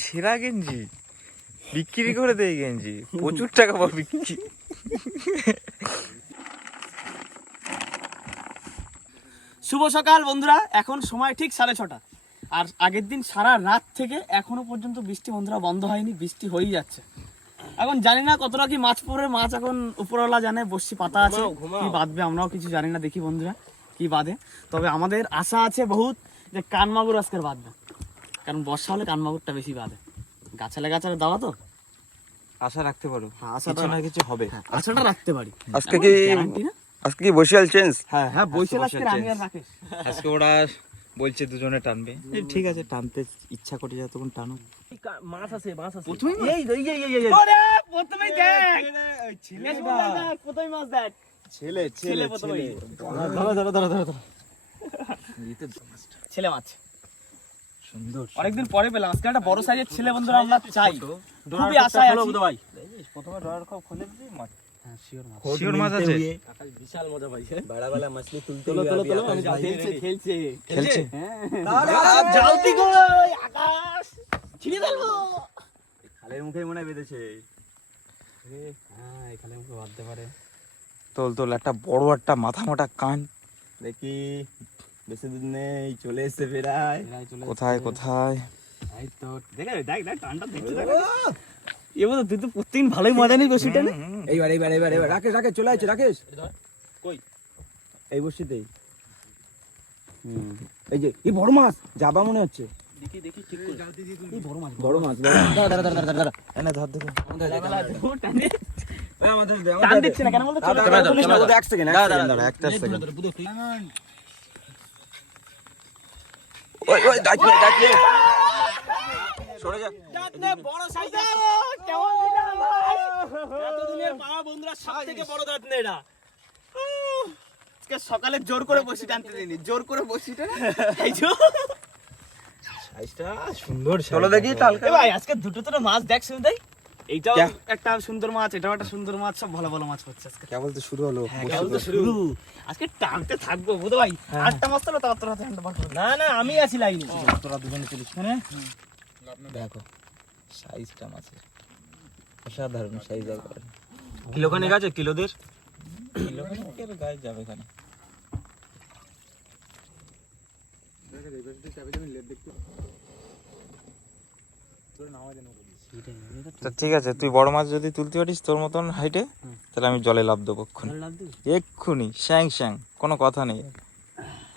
সেরা গেঞ্জি বিক্রি করে দেয়, গেঞ্জি প্রচুর টাকা পাবো বিক্রি। শুভ সকাল বন্ধুরা, এখন সময় ঠিক 6:30, আর আগের দিন সারা রাত থেকে এখনো পর্যন্ত বৃষ্টি বন্ধুরা বন্ধ হয়নি, বৃষ্টি হয়েই যাচ্ছে। এখন জানি না কতটা কি মাছ পড়বে, মাছ এখন উপরওয়ালা জানে, বসছি পাতা আছে, কি বাঁধবে আমরাও কিছু জানি না, দেখি বন্ধুরা কি বাঁধে। তবে আমাদের আশা আছে বহুত যে কানমাগুর আজকের বাঁধবে, কারণ বর্ষা হলে কানমাগুরটা বেশি বাঁধে, গাছালে গাছালে দেওয়া তো, আশা রাখতে পারো, হ্যাঁ আশাটা কিছু না কিছু হবে। আশাটা রাখতে পারি। আজকে কি গ্যারান্টি না। আজকে কি বসিয়াল চেঞ্জ? হ্যাঁ হ্যাঁ, বৈশাখ বসে আজকে আমি আর রাকেশ। আজকে ওরা বলছে দুজনে টানবে, ঠিক আছে টানতে ইচ্ছা করে যা তখন টানো। প্রথমেই এই ওরে প্রথমেই দেখ প্রথমেই মাছ দেখ, ছেলে ছেলে প্রথমেই ধরো ছেলে মাছ সুন্দর অনেকদিন পরে পেলাম আজকে একটা বড় সাইজের ছেলে বন্ধুরা আমরা চাই, খুবই আশায় আছি। প্রথমে ড্রয়ার খাও খুলে দিবি মাছ, হ্যাঁ শিওর মাছ, শিওর মাছ আছে। খেলছে খেলছে জালতি কই আকাশ ছিড়ে ফেলবো, খালের মুখে মনে হয় বেঁধেছে। হ্যাঁ এখানে মুখে বাঁধতে পারে। তোল তোল, একটা বড় একটা মাথা মোটা কান, দেখি বেশি দূর নেই, চলে এসছে বেড়ায়। কোথায় কোথায়। এই তো দেখ টানটা দেখতে দেখ, এবার তুই তো প্রতিদিন ভালোই মজা নিস বসিটা না। এইবার রাকেশ চলে আসছে, রাকেশ কই? এই বসিতেই। এই যে এই বড় মাছ যাবা মনে হচ্ছে, দেখি ঠিক করে এই বড় মাছ বড় মাছ। দাঁড়া এনে ধর দেখো। টান দিচ্ছে না কেন বলতো, এক সেকেন্ড, একটা সেকেন্ড। ওই দাঁড়িয়ে সরে যা। বড় সাইজের কেমন দিলা ভাই, এতদিনের পাওয়া বন্ধুরা সবথেকে বড় দাঁত নে এটা। আজকে সকালে জোর করে বসি টানতে দিনি, জোর করে বসিটা এই যে সাইজটা সুন্দর, চলো দেখি এ ভাই আজকে দুটো তো মাছ দেখ শুনে দেই, এইটাও একটা সুন্দর মাছ, এটাও একটা সুন্দর মাছ, সব ভালো ভালো মাছ পড়ছে আজকে। কেবল তো শুরু হলো। কেবল তো শুরু, আজকে টানতে থাকবো বুঝো ভাই। আটটা মাছ তো তোর হাতে হ্যান্ড না না আমি আছি লাইনে, তোরা দুজনে চলিস মানে দেখো সাইজটা মাছের অসাধারণ সাইজ একবার। কিলোখানেক আছে, কিলোদের কিলোখানেকের গায়ে যাবে এখানে। তা ঠিক আছে, তুই বড় মাছ যদি তুলতে পারিস তোর মতন হাইটে, তাহলে আমি জলে লাভ দেবো এক্ষুনি শ্যাং শ্যাং, কোনো কথা নেই,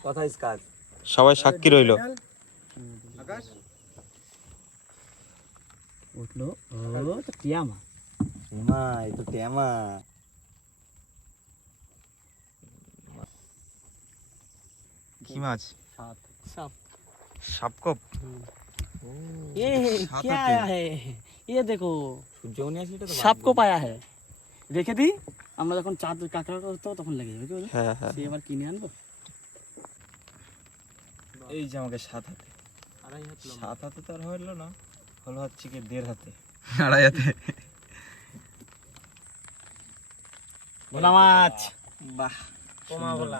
কথা ইস কাজ। সবাই সাক্ষী রইলো। আকাশ উঠলো ও তো টিয়া মাছ, মা এই তো টেমা। কি মাছ? সাপ। সাপকপ। ये साप क्या आते आया है, ये देखो সূর্যমণি আসলে তো সাপ को पाया है, রেখে দিই আমরা যখন চাঁদ কাঁকড়া করতে হবে তখন লেগে যাবে, কি বলো? হ্যাঁ হ্যাঁ, সে এবার কিনে আনবো। এই যে আমাকে 7 হাতে, 7 হাতে তো আর হলো না, হলো হচ্ছে কি 1.5 হাতে, 2.5 হাতে। ভোলা মাছ বাহ কমা বলা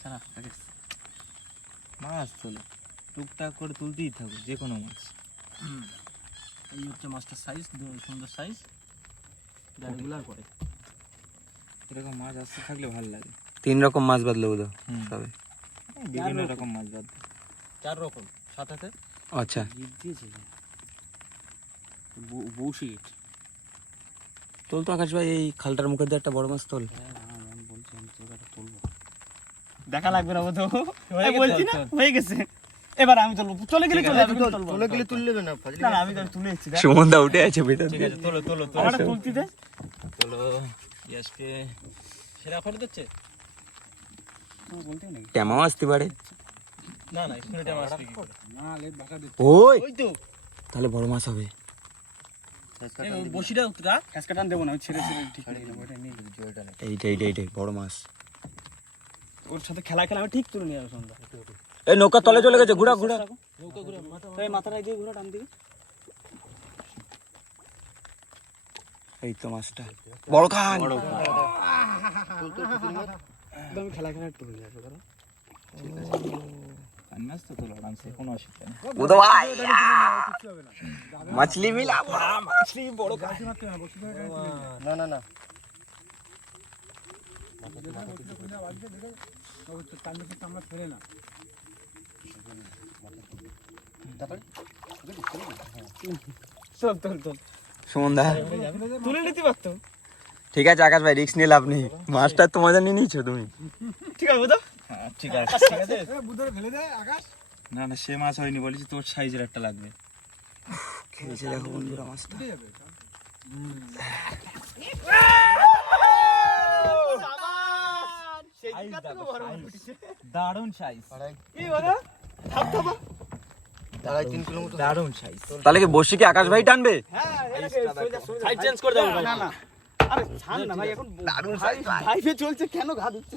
সারা আগে মাছ তোলো, টুকটাক করে তুলতেই থাকো যে কোনো মাছ। এই হচ্ছে মাছটার সাইজ, সুন্দর সাইজ, রেগুলার করে। এরকম মাছ আসতে থাকলে ভালো লাগে। 3 রকম মাছ বাদলো বোধ তবে বিভিন্ন রকম মাছ বাদ 4 রকম সাথে। আচ্ছা জিত দিয়েছে বৌশিট। তোল তো আকাশ ভাই, এই খালটার মুখে দিয়ে একটা বড় মাছ তোল। মন বলছে আমি তোকে তুলবো। দেখা লাগবে না তো, এই বলছি না হয়ে গেছে। এবার আমি তুলবো, চলে গেলে চলে যাবে, কিন্তু তুলবো তোলে গেলে তুললে না ফাজলি। না আমি তো তুলে এসেছি। সুমন দা উঠে আছে বেটা। ঠিক আছে, তোলো তোলো তোলো আমারটা তুলতে দে। তোলো। ইয়াসকে সেরা ফটো দিচ্ছে বলতে নাকি কেমন আসতে পারে? না না স্পিরিটে মাছ কি করে না লেট ভাষা দিচ্ছে। ওই ওই তো তাহলে বড় মাছ হবে। এই বসিটা রাখ। ক্যাশ কাটান দেবো না, ওই ছেড়ে ছেড়ে ঠিক করে নেবো, এটা নিয়ে এইটাই বড় মাছ। ওর সাথে খেলা আমি ঠিক তুলে নিয়ে আসবো সন্ধ্যা। এই নৌকা তলে চলে গেছে, ঘুরা নৌকা ঘুরে মাথা এই মাথাটা দিয়ে ঘুরে টান দিকে। এই তো মাছটা বড় খান। একদম খেলা তুলে নিয়ে আসবো। মাছ তো তোলো আরামসে, কোনো অসুবিধা নেই। বুধ ভাই মাছলি মিলা মাছলি বড় খান। গাছি মারতে না, বসে থাকে না না না আমরা ফেলে না। চল চল চল সুমন দা তুলে নিতে পারতো। ঠিক আছে আকাশ ভাই, রিস্ক নিলে আপনি। মাছটা তো মজা নিয়ে নিচ্ছ তুমি। ঠিক আছে বুঝো। হ্যাঁ ঠিক আছে। বুধরে ফেলে দেয় আকাশ। না না সে মাছ হয়নি, বলেছি তোর সাইজের একটা লাগবে। খেয়েছে দেখো বন্ধুরা মাছটা। দারুণ সাইজ, দারুণ সাইজ। তাহলে কি বসি কি আকাশ ভাই টানবে? সাইড চেঞ্জ করে দাও না না আরে ছাড় না ভাই, এখন লাইভে চলছে কেন ঘা দিচ্ছে?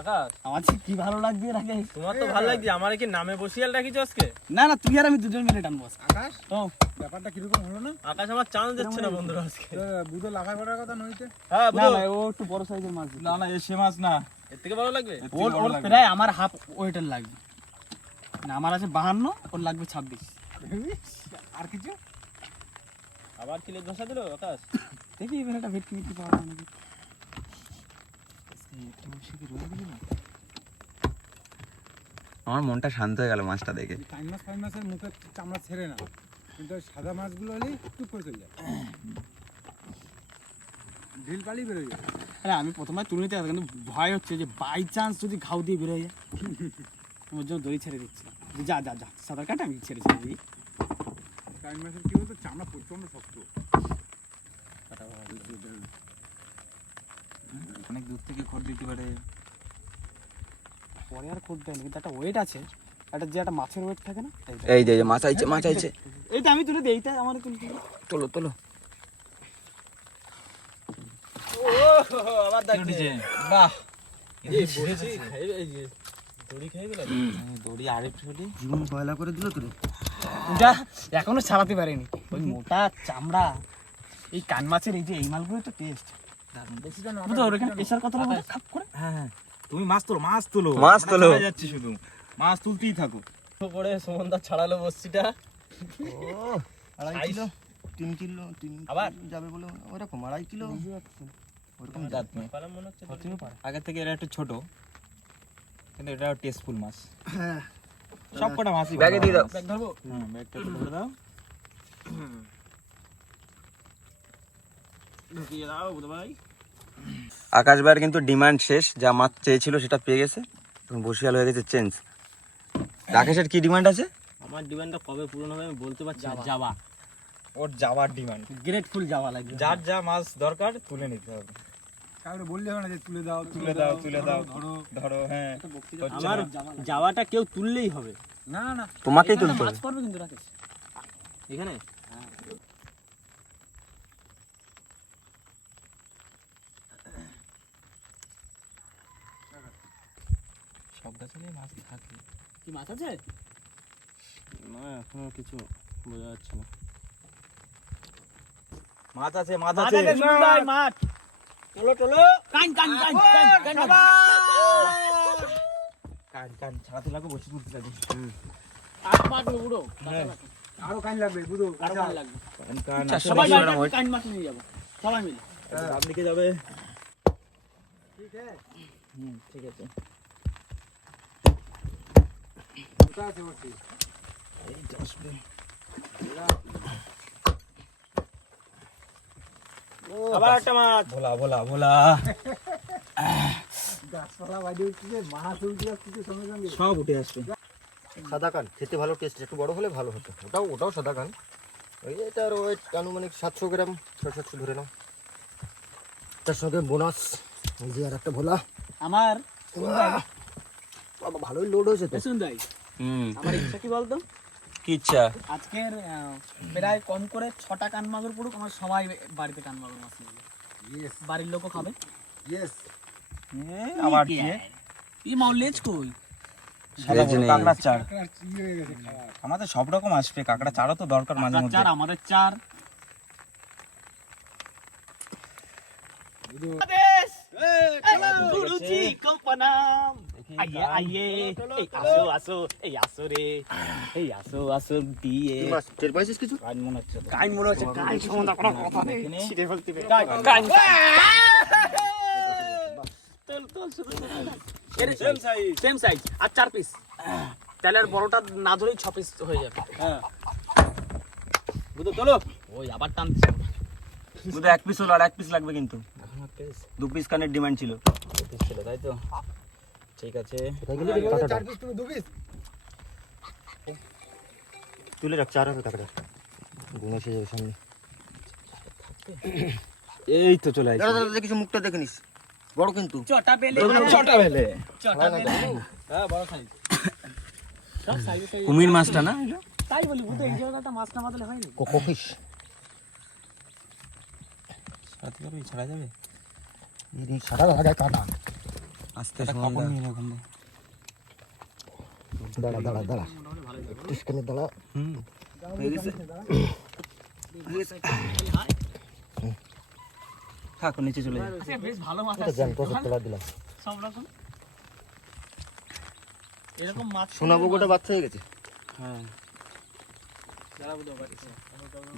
আকাশ আমার যে কি ভালো লাগবে এর আগে। তোমার তো ভালো লাগছে, আমার কি নামে বসিয়াল রাখিছো আজকে? না না তুই আর আমি দুজন মিলে টানবো আজকে। আকাশ ও ব্যাপারটা কিরকম হলো না? আকাশ আমার চান্স দিচ্ছে না বন্ধুরা আজকে। বুধ লাগাই পড়ার কথা নইতে। হ্যাঁ না বুঝো, না ও একটু বড় সাইজের মাছ দিচ্ছে। না না সে মাছ না, এর থেকে ভালো লাগবে। ওর ওর প্রায় আমার হাফ ওয়েটের লাগবে। না আমার আছে 52, ওর লাগবে 26। আর কিছু আবার কি লেগ ধসা দিলো আকাশ? দেখি এবার একটা ভেটকি মিটকি পাওয়া যায় নাকি। আমার মনটা শান্ত হয়ে গেল মাছটা দেখে। ফাইন মাছের মুখে চামড়া ছেড়ে না, কিন্তু ওই সাদা মাছগুলো হলেই টুক করে চলে যায়, ঢিল পালি বেরোয় যায়। আরে আমি প্রথমে তুলে নিতে কিন্তু ভয় হচ্ছে যে বাই চান্স যদি ঘাউ দিয়ে বেরোয় যায়। তোমার জন্য দড়ি ছেড়ে দিচ্ছি। যা যা যা সাঁতার কাটে আমি ছেড়ে ছেড়ে দিই। ফাইন মাছের কি বলতো, চামড়া প্রচন্ড শক্ত। অনেক দূর থেকে খড় দিতে পারে। পরে আর করতে হয় না, কিন্তু একটা ওয়েট আছে, একটা যে একটা মাছের ওয়েট থাকে না। এই যে মাছ আইছে মাছ আইছে। এইটা আমি তুলে দিই, এইটা আমার তুলতে হবে। তোলো তোলো। আবার উঠেছে। বাহ এই বসি এই যে দড়ি খেয়ে গেল। দড়ি আরেকটু হলে জীবন পয়লা করে দিল তো রে। ওটা এখনো ছাড়াতে পারিনি, ওই মোটা চামড়া। এই কান মাছের এই যে এই মালগুলো তো টেস্ট বুঝো। ওর এখানে প্রেশার কত হবে খাপ করে। হ্যাঁ হ্যাঁ তুমি মাছ তোলো, মাছ তোলো, মাছ তোলো। আমরা যাচ্ছি শুধু মাছ তুলতেই থাকো। করে সুমনদা ছাড়ালো বসিটা। আড়াই কিলো 3 কিলো 3 আবার? যাবে বলে ওরকম 2.5 কিলো ওরকম জাত নয়। পারাম মনে হচ্ছে। আগের থেকে এটা একটু ছোট, কিন্তু এটা টেস্টফুল মাছ। হ্যাঁ সব কটা মাছই ব্যাগে দিয়ে দাও। ব্যাগ ধরবো। হ্যাঁ ব্যাগটা একটু ধরে দাও। ঢুকিয়ে দাও বুধ ভাই। আকাশ ভাইয়ের কিন্তু ডিমান্ড শেষ, যা মাছ চেয়েছিল সেটা পেয়ে গেছে, এখন বসিয়াল হয়ে গেছে চেঞ্জ। রাকেশের কি ডিমান্ড আছে? আমার ডিমান্ডটা কবে পূরণ হবে আমি বলতে পারছি না। যাবা ওর যাওয়ার ডিমান্ড, গ্রেটফুল যাওয়া লাগবে। যার যা মাছ দরকার তুলে নিতে হবে। কাউকে বললে হবে না যে তুলে দাও তুলে দাও তুলে দাও, ধরো। হ্যাঁ আমার যাওয়াটা কেউ তুললেই হবে। না না তোমাকেই তুলতে মাছ হবে। পড়বে কিন্তু রাকেশ। এখানে সব গাছে মাছ থাকে। কি মাছ আছে? না এখনো কিছু বোঝা যাচ্ছে না। মাছ আছে, মাছ মাছ আছে। আছে সুমন ভাই, মাছ। কান ছাড়াতে লাগবে বসে তুলতে লাগবে আর মারবে বুড়ো আরো কান লাগবে বুঝো আর কান লাগবে কান সবাই কান মাছ নিয়ে যাবো সবাই মিলে আপনি কে যাবে ঠিক আছে ঠিক আছে কোথা আছে বসি আবার একটা মাছ ভোলা ভোলা ভোলা গাছপালা বাড়ি উঠছে মাছ উঠছে কিছু সঙ্গে সঙ্গে সব উঠে আসবে সাদা কান খেতে ভালো টেস্ট, একটু বড় হলে ভালো হতো। ওটাও সাদা কান, ওই এটার ওয়েট আনুমানিক 700 গ্রাম 700 ধরে নাও। তার সঙ্গে বোনাস এই যে আর একটা ভোলা। আমার বাবা ভালোই লোড হয়েছে তো। শুন ভাই আমার ইচ্ছা কি বলতো, কি ইচ্ছা আজকের প্রায় কম করে 6টা কান মাগুর পড়ুক, আমার সবাই বাড়িতে কান মাগুর মাছ নিয়ে যাবে। ইয়েস বাড়ির লোকও খাবে। ইয়েস আবার এই মাউলেজ কই কাঁকড়ার চার আর কি হয়ে গেছে খাওয়া আমাদের সব রকম আসবে, কাঁকড়া চারও তো দরকার মাঝে মধ্যে। চার আমাদের চার গুরুজি কম্পনাম আইয়ে আইয়ে এই আসো এই আসো রে এই আসো দিয়ে মাছ টের পাইছিস কিছু? কাজ মনে হচ্ছে তো। কাই মনে হচ্ছে কাই সম্বন্ধে কোনো কথা নেই এখানে ছিড়ে ফেলতে হবে কাই তোল শুরু সেম সাইজ আর 4 পিস, তাহলে আর বড়টা না ধরেই 6 পিস হয়ে যাবে। হ্যাঁ বুঝো চলো ওই আবার টানতেছে বুঝো 1 পিস হলো আর 1 পিস লাগবে কিন্তু 2 পিস কানের ডিমান্ড ছিল 2 পিস ছিল তাই তো ঠিক আছে কোথায় গেলি রে কাঁটাটা? 4 পিস তুমি 2 পিস তুলে রাখ, 4 হবে কাঁকড়া। গুণ এসে যাবে সামনে। এই তো চলে দাঁড়া দাঁড়া দেখিস, মুখটা দেখে নিস, বড় কিন্তু। চটা পেলে ছোটা বেলে চটা পেলে হ্যাঁ বড় সাইজ সব সাইজ সাইজ কুমির মাছটা না তাই বলি বুঝতে এই জায়গাটা মাছ না বাদলে হয়নি। কোকোফিশ ছাড়াতে পারবি ছাড়া যাবে এই সাদা লাগায় কাটা। আস্তে কাপড় নিয়ে ওখান দাঁড়া দাঁড়া দাঁড়া, একটু স্ক্যানে দাঁড়া। হুম হয়ে গেছে থাক নিচে চলে যাবে আচ্ছা বেশ ভালো মাছ এটা আছে জান কত তোলা দিলাম। সব রকম এরকম মাছ সোনাবো গোটা বাচ্চা হয়ে গেছে। হ্যাঁ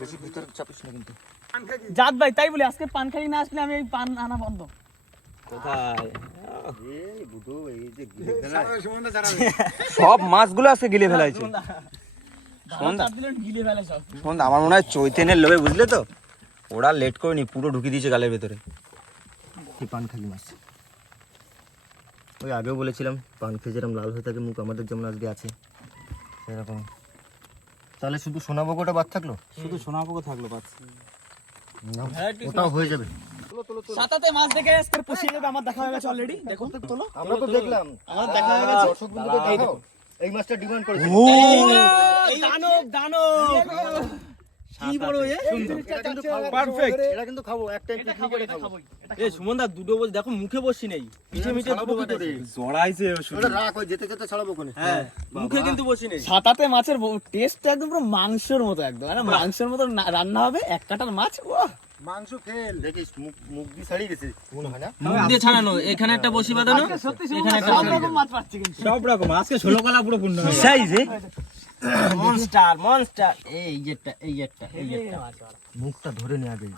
বেশি ভিতরে চাপিস না কিন্তু। জাত ভাই তাই বলি আজকে পান খাই না আসলে আমি এই পান আনা বন্ধ। কোথায় এই বুধু এই যে গিলে ফেলায়। সুমনদা জানাবে সব মাছগুলো আজকে গিলে ফেলাইছে সন্ধ্যা দিলেন গিলে ফেলে সব। সন্ধ্যা আমার মনে হয় চৈতেনের লোভে বুঝলে তো ওরা লেট করেনি পুরো ঢুকিয়ে দিয়েছে গালের ভেতরে এই পান খালি মাছ। ওই আগেও বলেছিলাম পান খেয়ে যেরকম লাল হয়ে থাকে মুখ, আমাদের যেমন আজকে আছে সেরকম। তাহলে শুধু সোনাবো গোটা বাদ থাকলো, শুধু সোনাপোকো থাকলো বাস নাও, ওটাও হয়ে যাবে। সাতাতে মাছ দেখে আজকে পুষিয়ে যাবে, আমার দেখা হয়ে গেছে অলরেডি। দেখো তোলো আমরা তো দেখলাম, আমার দেখা হয়ে গেছে। দর্শক বন্ধুদের দেখাও, এই মাছটা ডিমান্ড করেছে। এই দানব দানব কি বড় এ এটা কিন্তু খাবো, পারফেক্ট এটা কিন্তু খাবো, এক টাইম এটা পিকনিক খাবো করে এটা খাবো। খাবো এ সুমনদা দুটো বল দেখো মুখে বসি নেই পিঠে মিঠে ছাড়াবো কি করে? জড়াইছে ওটা রাখ, ওই যেতে যেতে ছাড়াবো কোনে। হ্যাঁ মুখে কিন্তু বসি নেই সাতাতে মাছের টেস্ট একদম পুরো মাংসের মতো, একদম মানে মাংসের মতো রান্না হবে। এক কাটার মাছ মাংস ফেল দেখিস মুখ মুখ দিয়ে ছাড়িয়ে গেছে মনে হয় না। মুখ দিয়ে ছাড়ানো এখানে একটা বসি বাঁধানো সত্যি এখানে সব রকম মাছ পাচ্ছি কিন্তু। সব রকম আজকে 16 কলা পুরো পূর্ণ হয়ে গেছে সাইজে মনস্টার মনস্টার এই যেটা মুখটা ধরে নে আগে,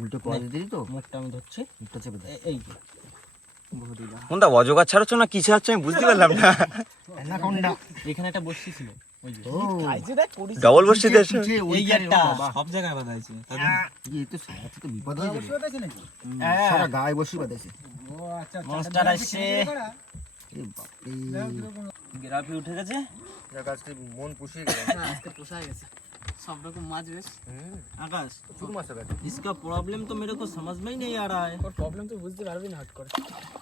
উল্টে পড়ে দিই তো মুখটা আমি ধরছি মুখটা চেপে দে। এই যে কোনটা অজগর ছাড়ছ না কি ছাড়ছ আমি বুঝতে পারলাম না অ্যানাকোন্ডা এখানে একটা বসি ছিল ওই যে খাইছে দেখ করিস ডবল বসি দেশ পিঠে ওই এই একটা সব জায়গায় বাঁধা আছে এই তো সারা তো বিপদ হয়ে যাবে। বাতাসে নাকি সারা গায়ে বসি বাঁধেছে। ও আচ্ছা মনস্টার আসছে এই বাপরে, গ্রাফি উঠে গেছে যাক আজকে মন পুষিয়ে গেল। আজকে পোষায় গেছে সব রকম মাছ বেশ। आकाश প্রচুর মাছ হবে। इसका प्रॉब्लम तो मेरे को समझ में ही नहीं आ रहा है ওর প্রবলেম তুই বুঝতে পারবি না হট করে।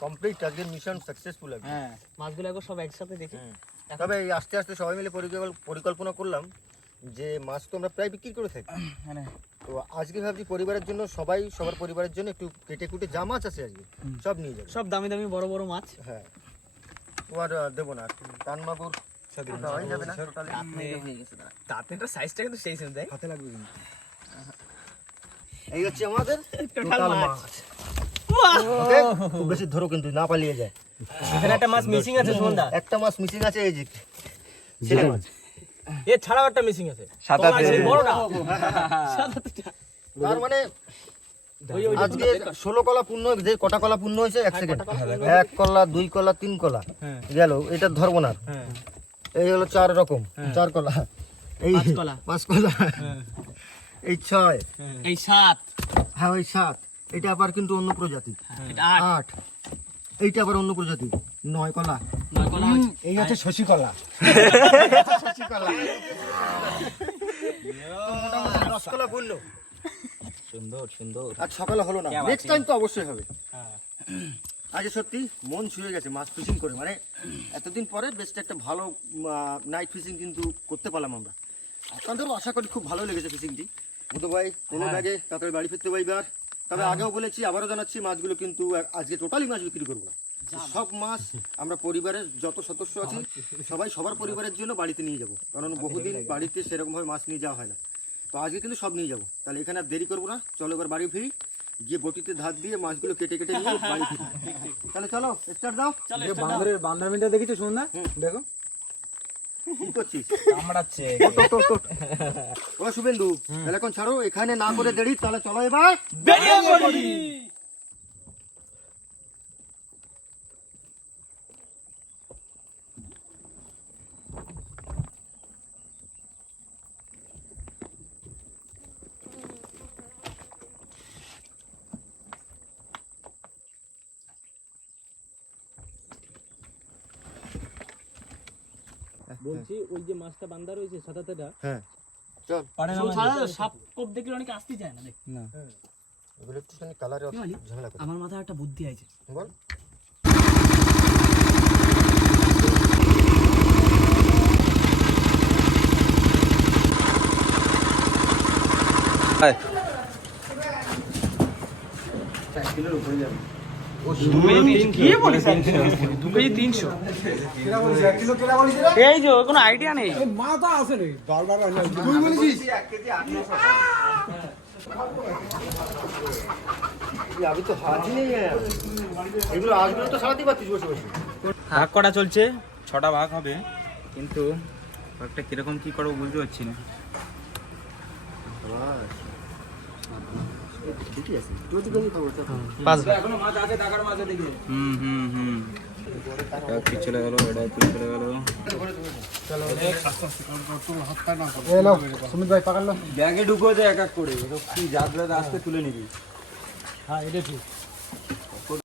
কমপ্লিট আজকের মিশন সাকসেসফুল হবে। হ্যাঁ মাছগুলো একবার সব একসাথে দেখি। তবে এই আস্তে আস্তে সবাই মিলে পরিকল্পনা করলাম যে মাছ তো আমরা প্রায় বিক্রি করে থাকি। তো আজকে ভাবছি পরিবারের জন্য সবাই সবার পরিবারের জন্য একটু কেটে কুটে যা মাছ আছে আজকে সব নিয়ে যাবে। সব দামি দামি বড় বড় মাছ। হ্যাঁ তোমার দেবো না, কান মাগুর ওটা হয়ে যাবে না টোটালি হয়ে গেছে। তাতে তো সাইজটা কিন্তু সেই সেম দেখ। হাতে লাগবে কিন্তু এই হচ্ছে আমাদের টোটাল টোটাল মাছ। মাছ। ওকে খুব বেশি ধরো কিন্তু না পালিয়ে যায়। এখানে একটা মাছ মিসিং আছে সুমনদা। একটা মাছ মিসিং আছে, এই যে ছেলে মাছ। এ ছাড়াও একটা মিসিং আছে। বড়টা তার মানে আজকে 16 কলা পূর্ণ, যে কটা কলা পূর্ণ হয়েছে 1 সেকেন্ড, 1 কলা 2 কলা 3 কলা গেল, এটা ধরবো না। এই হলো 4 রকম, 4 কলা, এই 5 কলা, এই 6, এই 7, হ্যাঁ ওই 7, এটা আবার কিন্তু অন্য প্রজাতি, এটা 8, এইটা আবার অন্য প্রজাতি, 9 কলা, 9 কলা আছে। এই হচ্ছে শশীকলা। মোটামুটি 10 কলা বললো। সুন্দর সুন্দর। আর সকালে হলো না, নেক্সট টাইম তো অবশ্যই হবে। আজ সত্যি মন ছুঁয়ে গেছে মাছ ফিশিং করে, মানে এতদিন পরে বেশ একটা ভালো নাইট ফিশিং কিন্তু করতে পারলাম আমরা। আপনাদেরও আশা করি খুব ভালো লেগেছে ফিশিংটি। বুধ ভাই কোনো ব্যাগে তাড়াতাড়ি বাড়ি ফিরতে পারবার। তবে আগেও বলেছি, আবারও জানাচ্ছি, মাছগুলো কিন্তু আজকে টোটালি মাছ বিক্রি করবো না। সব মাছ আমরা পরিবারের যত সদস্য আছি সবাই সবার পরিবারের জন্য বাড়িতে নিয়ে যাব, কারণ বহুদিন বাড়িতে সেরকমভাবে মাছ নিয়ে যাওয়া হয় না। তো আজকে কিন্তু সব নিয়ে যাবো। তাহলে এখানে আর দেরি করবো না, চলো এবার বাড়ি ফিরি, গিয়ে বটিতে ধার দিয়ে মাছগুলো কেটে কেটে নিয়ে বাড়ি ফিরি। তাহলে চলো স্টার্ট দাও। বান্দরমিনটা দেখেছো সুমনদা? দেখো কি করছিস? কামড়াচ্ছে। ও শুভেন্দু, তাহলে এখন ছাড়ো, এখানে না করে দেরি, তাহলে চলো এবার বেরিয়ে পড়ি। বলছি ওই যে মাছটা বান্দা রয়েছে সাদাতেটা, হ্যাঁ চল। সাপ কোপ দেখলে অনেকে আসতে চায় না, দেখ। এগুলো একটুখানি কালারে ঝামেলা করে। আমার মাথায় একটা বুদ্ধি আছে। বল। এই যে কোনো আইডিয়া নেই। তুই বলেছিস আমি তো হাজি নেই, এগুলো আজগুলো তো সারাতেই পারছিস বসে বসে। ভাগ করা চলছে, 6টা ভাগ হবে, কিন্তু ভাগটা কিরকম কি করবো বুঝতে পারছি না। ঠিকই আছে, তুই তো কেমন খবর? হুম এটা কি চলে গেল, এটা কি চলে গেল। এলো সুমিত ভাই পাকালো। ব্যাগে ঢুকো দে এক এক করে, কি জাদরা আসতে তুলে নিবি। হ্যাঁ এটা ঠিক।